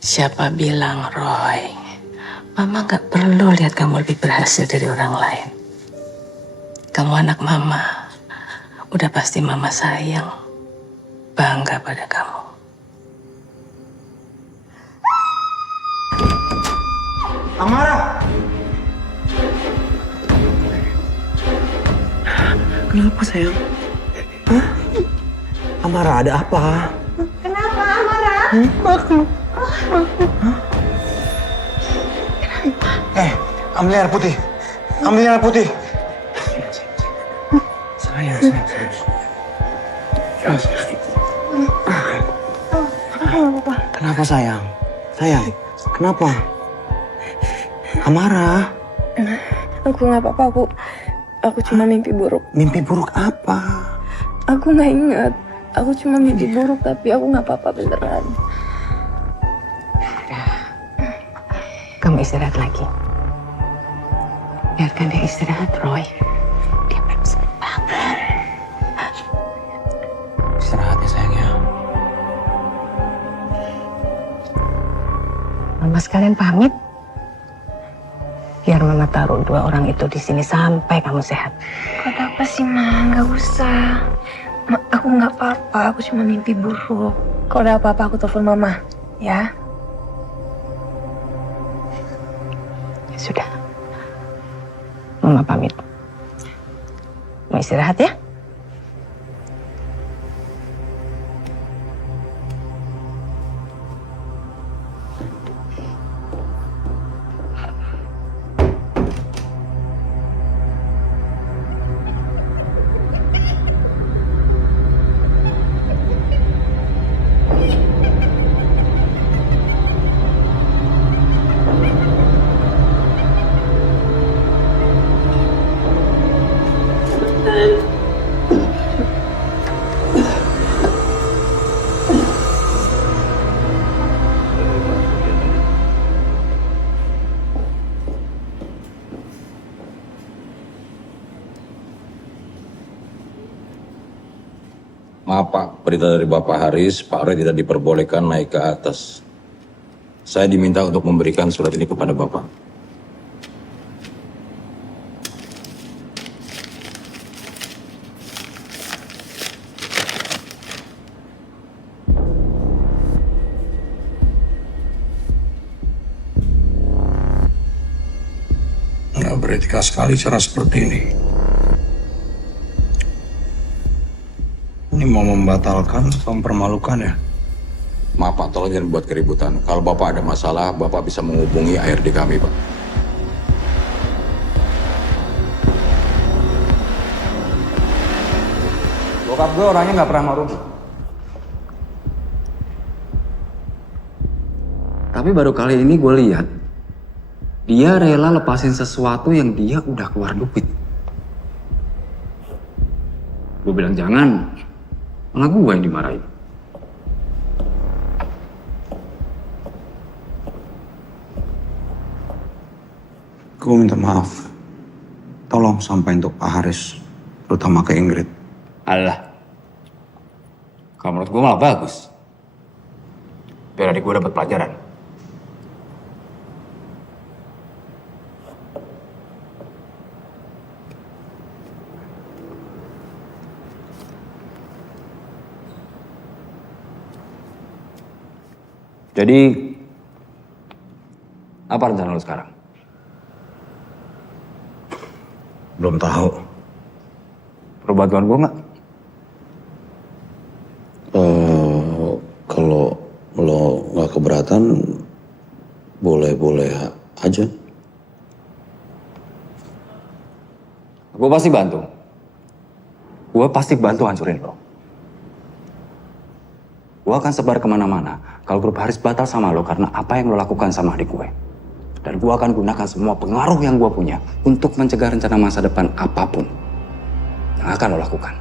Siapa bilang, Roy? Mama gak perlu lihat kamu lebih berhasil dari orang lain. Kamu anak mama. Udah pasti mama sayang. Bangga pada kamu. Amara! Kenapa sayang? Hah? Amara, ada apa? Kenapa Amara? Ambil air putih. Ambil air putih. Sayang. Kenapa sayang? Sayang, kenapa? Amara, Aku nggak apa-apa, aku cuma mimpi buruk. mimpi buruk apa? Aku nggak ingat. Aku cuma mimpi buruk, tapi aku nggak apa-apa beneran. Kamu istirahat lagi. Biarkan dia istirahat, Roy. Dia belum sempat bangun. Istirahat ya sayangnya. Mama sekalian pamit. Biar Mama taruh 2 orang itu di sini sampai kamu sehat. Kata apa sih, Ma? Nggak usah. Aku nggak apa-apa, aku cuma mimpi buruk. Kalau ada apa-apa aku telepon Mama, ya? Ya sudah. Mama pamit. Mau istirahat ya? Maaf Pak, berita dari Bapak Haris, Pak Roy tidak diperbolehkan naik ke atas. Saya diminta untuk memberikan surat ini kepada Bapak. Nggak beretika sekali cara seperti ini. Ini mau membatalkan, mempermalukan ya? Maaf Pak, tolong jangan buat keributan. Kalau Bapak ada masalah, Bapak bisa menghubungi ARD kami Pak. Bokap gue orangnya nggak pernah marah. Tapi baru kali ini gue lihat dia rela lepasin sesuatu yang dia udah keluar duit. Gue bilang jangan, malah gue yang dimarahin. Gue minta maaf. Tolong sampaikan untuk Pak Haris, terutama ke Ingrid. Alah, kalau menurut gue malah bagus. Biar adik gue dapat pelajaran. Jadi, apa rencana lo sekarang? Belum tahu. Perlu bantuan gue nggak? Kalau lo nggak keberatan, boleh-boleh aja. Gue pasti bantu. Gue pasti bantu hancurin lo. Gue akan sebar kemana-mana kalau grup Haris batal sama lo karena apa yang lo lakukan sama adik gue. Dan gue akan gunakan semua pengaruh yang gue punya untuk mencegah rencana masa depan apapun yang akan lo lakukan.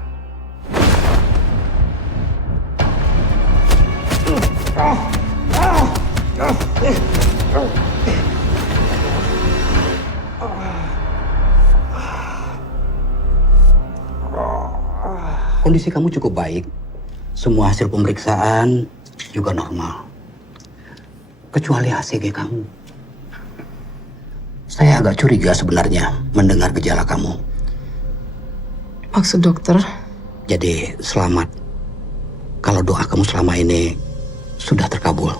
kondisi kamu cukup baik. Semua hasil pemeriksaan juga normal. Kecuali HCG kamu. Saya agak curiga sebenarnya mendengar gejala kamu. Maksud dokter? Jadi selamat kalau doa kamu selama ini sudah terkabul.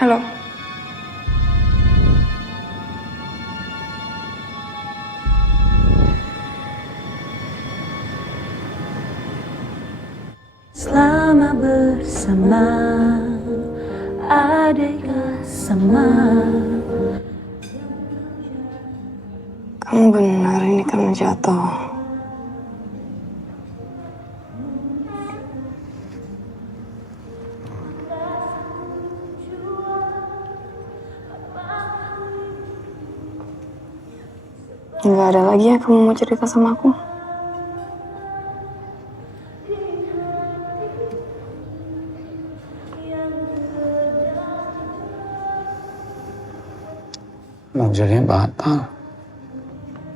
Halo. Selama bersama adekah sama. Kamu benar, ini karena jatuh. Nggak ada lagi yang kamu mau cerita sama aku? Launchernya batal.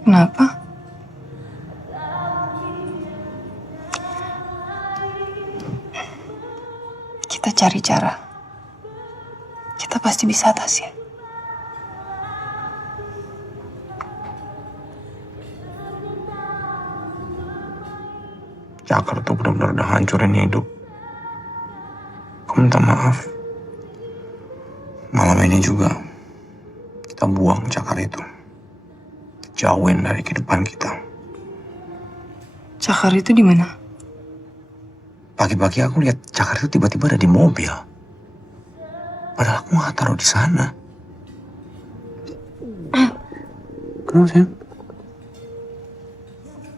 Kenapa? Kita cari cara. Kita pasti bisa atasi. Cakar tuh benar-benar udah hancurin hidup. Aku minta maaf. Malam ini juga kita buang Cakar itu. Jauhin dari kehidupan kita. Cakar itu di mana? Pagi-pagi aku lihat Cakar itu tiba-tiba ada di mobil. Padahal aku nggak taruh di sana. Kenapa sih?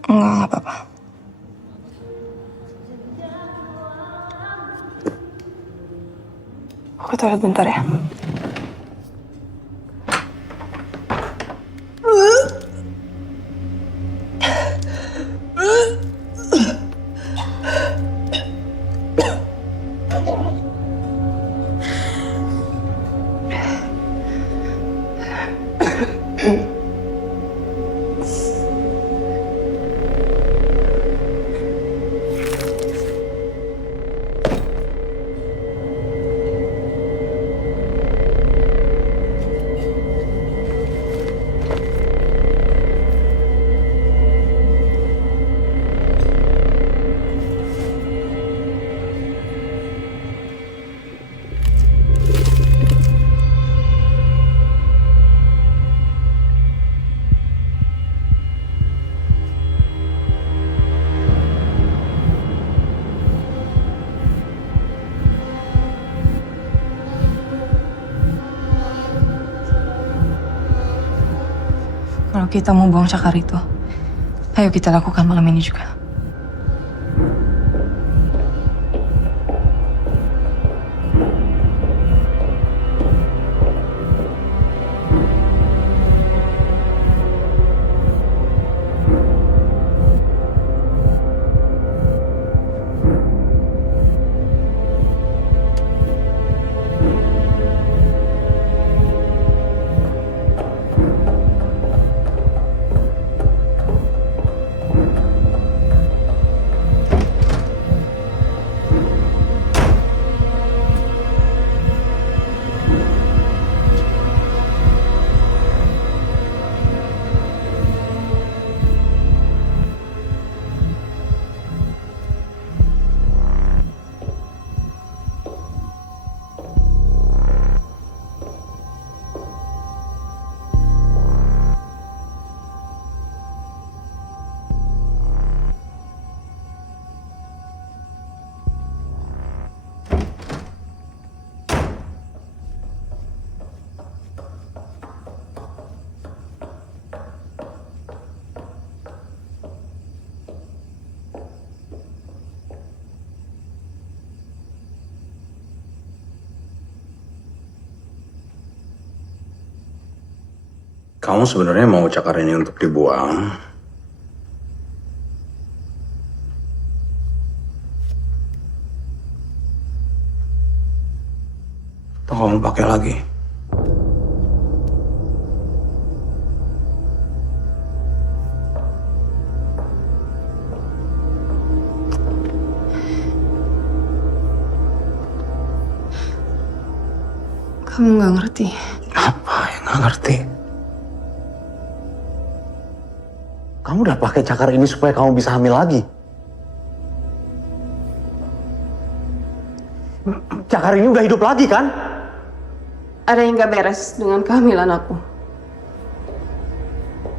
Enggak apa-apa. Aku ke toilet bentar ya. Kalau kita mau buang Cakar itu, ayo kita lakukan malam ini juga. Kamu sebenarnya mau Cakar ini untuk dibuang? kamu pakai lagi. Kamu nggak ngerti. Apa yang nggak ngerti? Kamu udah pakai cakar ini supaya kamu bisa hamil lagi. Cakar ini udah hidup lagi kan? Ada yang nggak beres dengan kehamilan aku.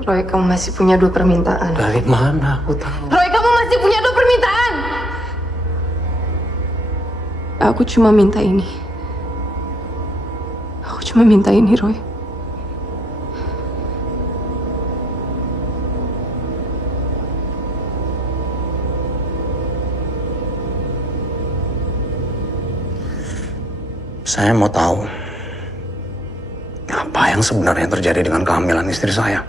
Roy, kamu masih punya 2 permintaan. Dari mana aku tahu? Roy, kamu masih punya 2 permintaan. Aku cuma minta ini. Aku cuma minta ini, Roy. Saya mau tahu apa yang sebenarnya terjadi dengan kehamilan istri saya.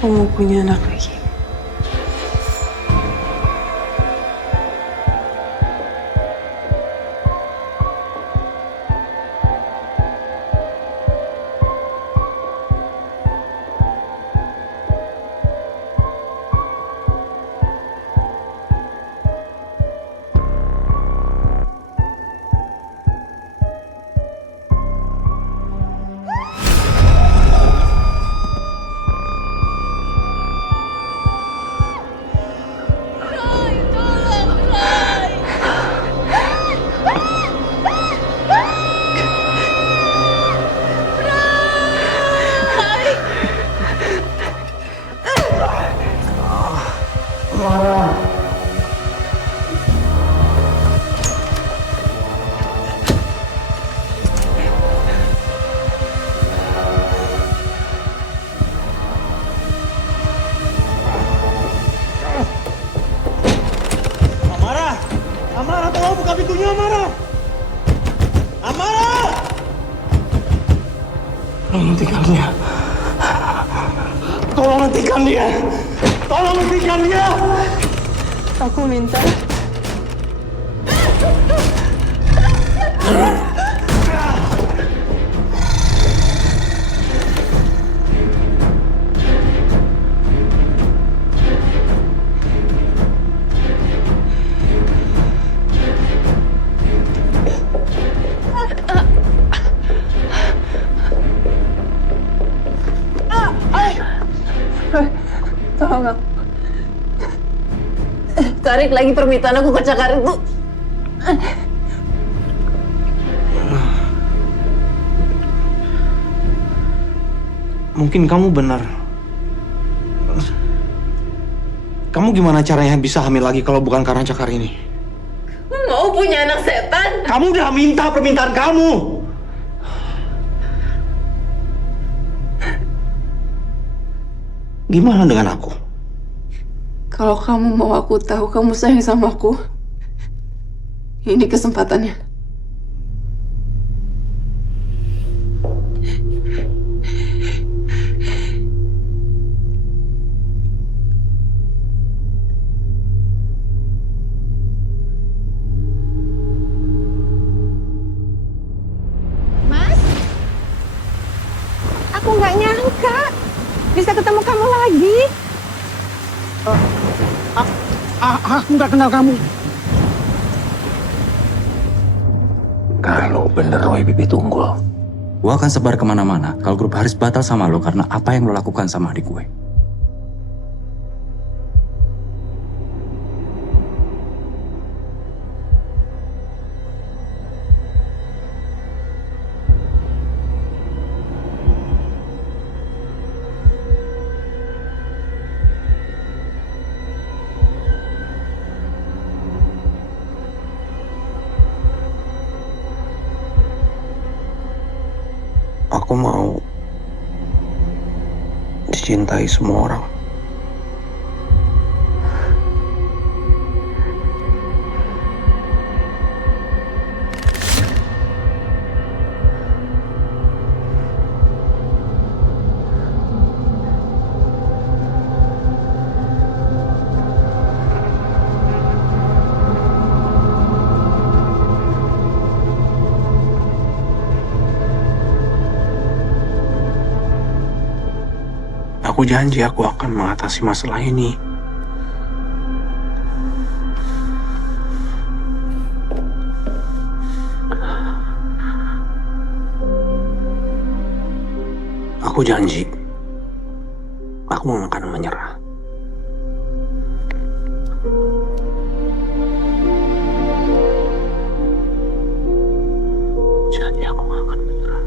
Kamu punya anak lagi. Amara, tolong buka pintunya, Amara! Amara! Tolong hentikan dia. Tolong hentikan dia! Tolong hentikan dia! Aku minta. Tolong aku. Tarik lagi permintaan aku ke Cakar itu. Mungkin kamu benar. Kamu gimana caranya bisa hamil lagi kalau bukan karena cakar ini? Mau punya anak setan? Kamu udah minta permintaan kamu. Gimana dengan aku? Kalau kamu mau aku tahu kamu sayang sama aku, ini kesempatannya. Mas, aku nggak nyangka bisa ketemu kamu lagi. Aku nggak kenal kamu. Kalau bener Roy Bibi Tunggul, gue akan sebar kemana-mana kalau grup Haris batal sama lo karena apa yang lo lakukan sama adik gue. Aku mau dicintai semua orang. Aku janji aku akan mengatasi masalah ini. Aku janji, aku gak akan menyerah. Janji aku gak akan menyerah.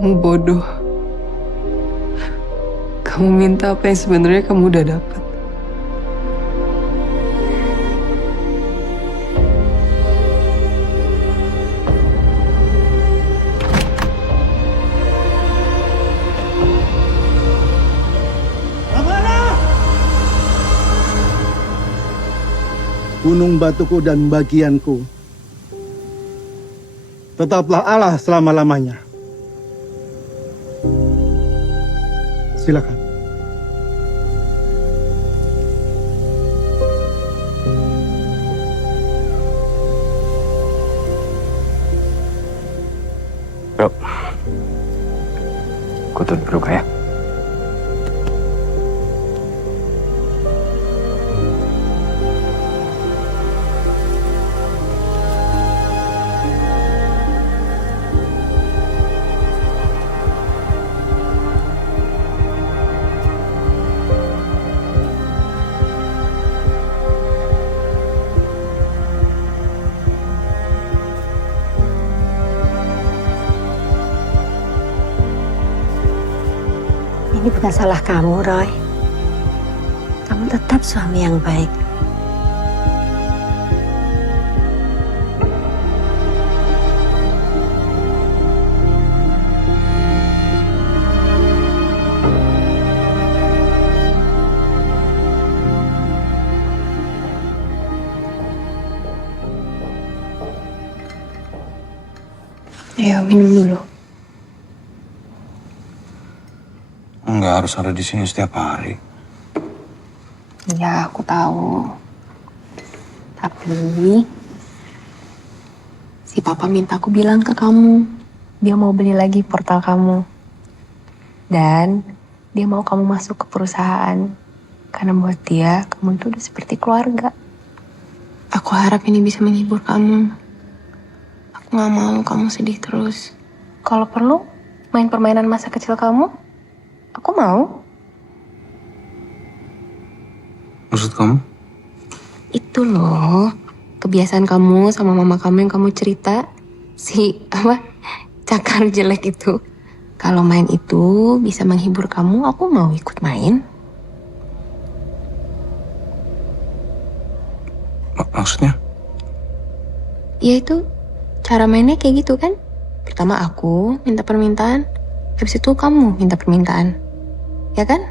Kamu bodoh. Kamu minta apa yang sebenarnya kamu udah dapat. Gunung batuku dan bagianku, tetaplah Allah selama-lamanya. Silakan. Bro, aku turun dulu ya. Ini bukan salah kamu, Roy. Kamu tetap suami yang baik. Ayo, minum dulu. Nggak harus ada di sini setiap hari. Ya, aku tahu. Tapi si papa minta aku bilang ke kamu. Dia mau beli lagi portal kamu. Dan dia mau kamu masuk ke perusahaan. Karena buat dia, kamu itu udah seperti keluarga. Aku harap ini bisa menghibur kamu. Aku gak mau kamu sedih terus. Kalau perlu, main permainan masa kecil kamu. Aku mau. Maksud kamu? Itu loh, kebiasaan kamu sama mama kamu yang kamu cerita. Si, cakar jelek itu. Kalau main itu bisa menghibur kamu, aku mau ikut main. Maksudnya? Ya itu, cara mainnya kayak gitu kan. Pertama aku minta permintaan, habis itu kamu minta permintaan. Ya kan?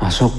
Masuk.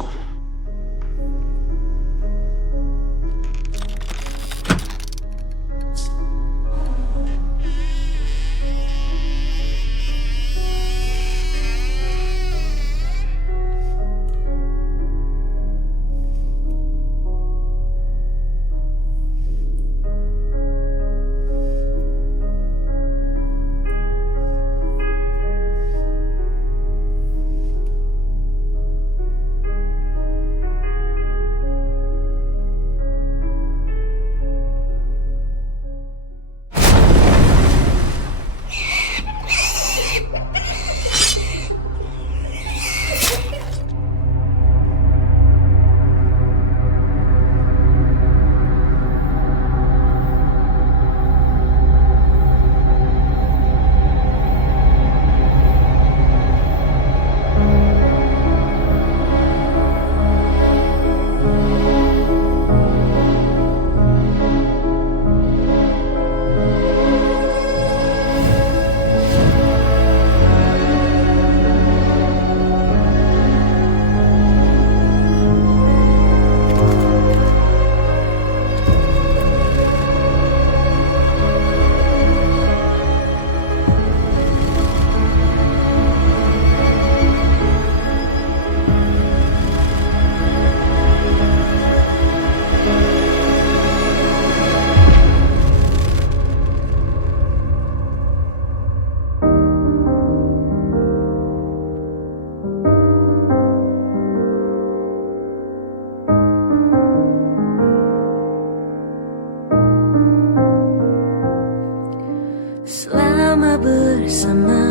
Selama bersama,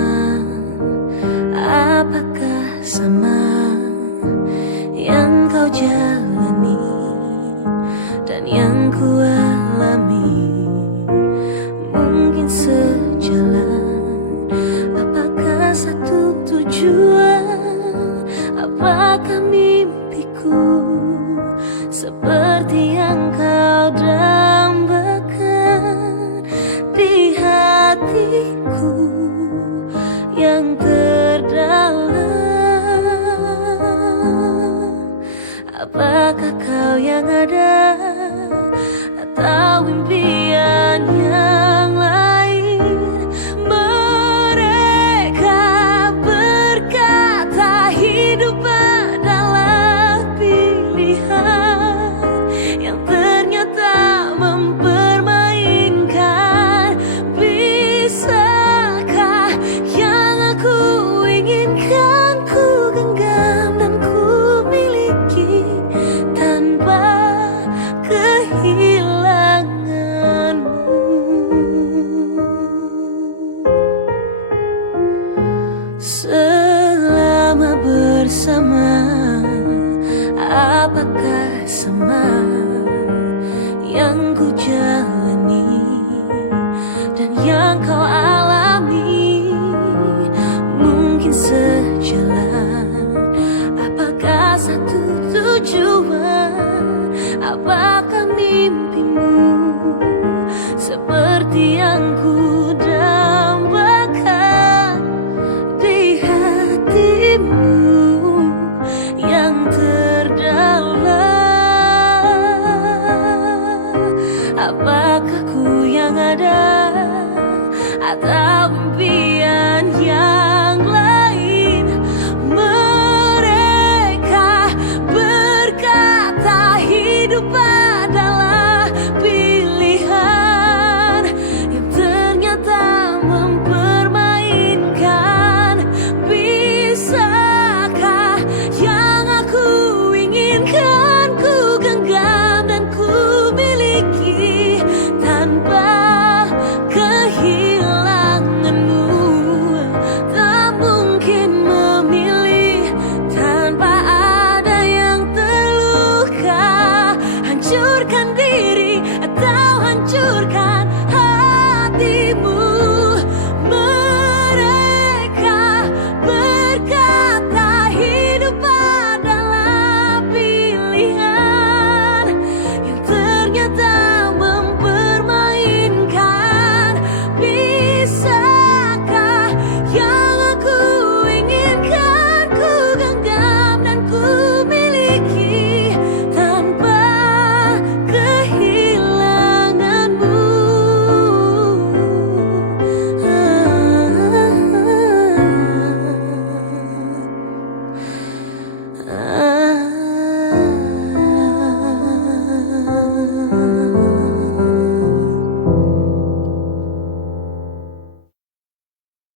apakah sama yang kau jalani dan yang ku alami? Mungkin sejalan, apakah satu tujuan? Apakah mimpiku seperti yang kau dambakan di hatiku yang terdalam? Apakah kau yang ada atau impian yang lain? Mereka berkata hidup adalah pilihan yang ternyata mempermainkan. Bisakah yang aku inginkan ku genggam dan ku miliki tanpa kehilanganmu? Selama bersama, apakah sama yang ku jalani dan yang kau alami? Mungkin sejalan, apakah satu tujuan? Apakah mimpimu seperti yang ku dambakan di hatimu yang terdalam? Apakah ku yang ada atau impian yang lain? Mereka berkata hidup adalah pilihan yang ternyata mempermainkan. Bisakah yang aku inginkan ku genggam dan ku miliki tanpa kehilanganmu? Tak mungkin memilih tanpa ada yang terluka. Hancurkan diri atau hancurkan hatimu. Mereka berkata hidup adalah pilihan yang ternyata mempermainkan. Bisakah yang aku inginkan ku genggam dan ku miliki tanpa kehilanganmu? Ah, ah, ah.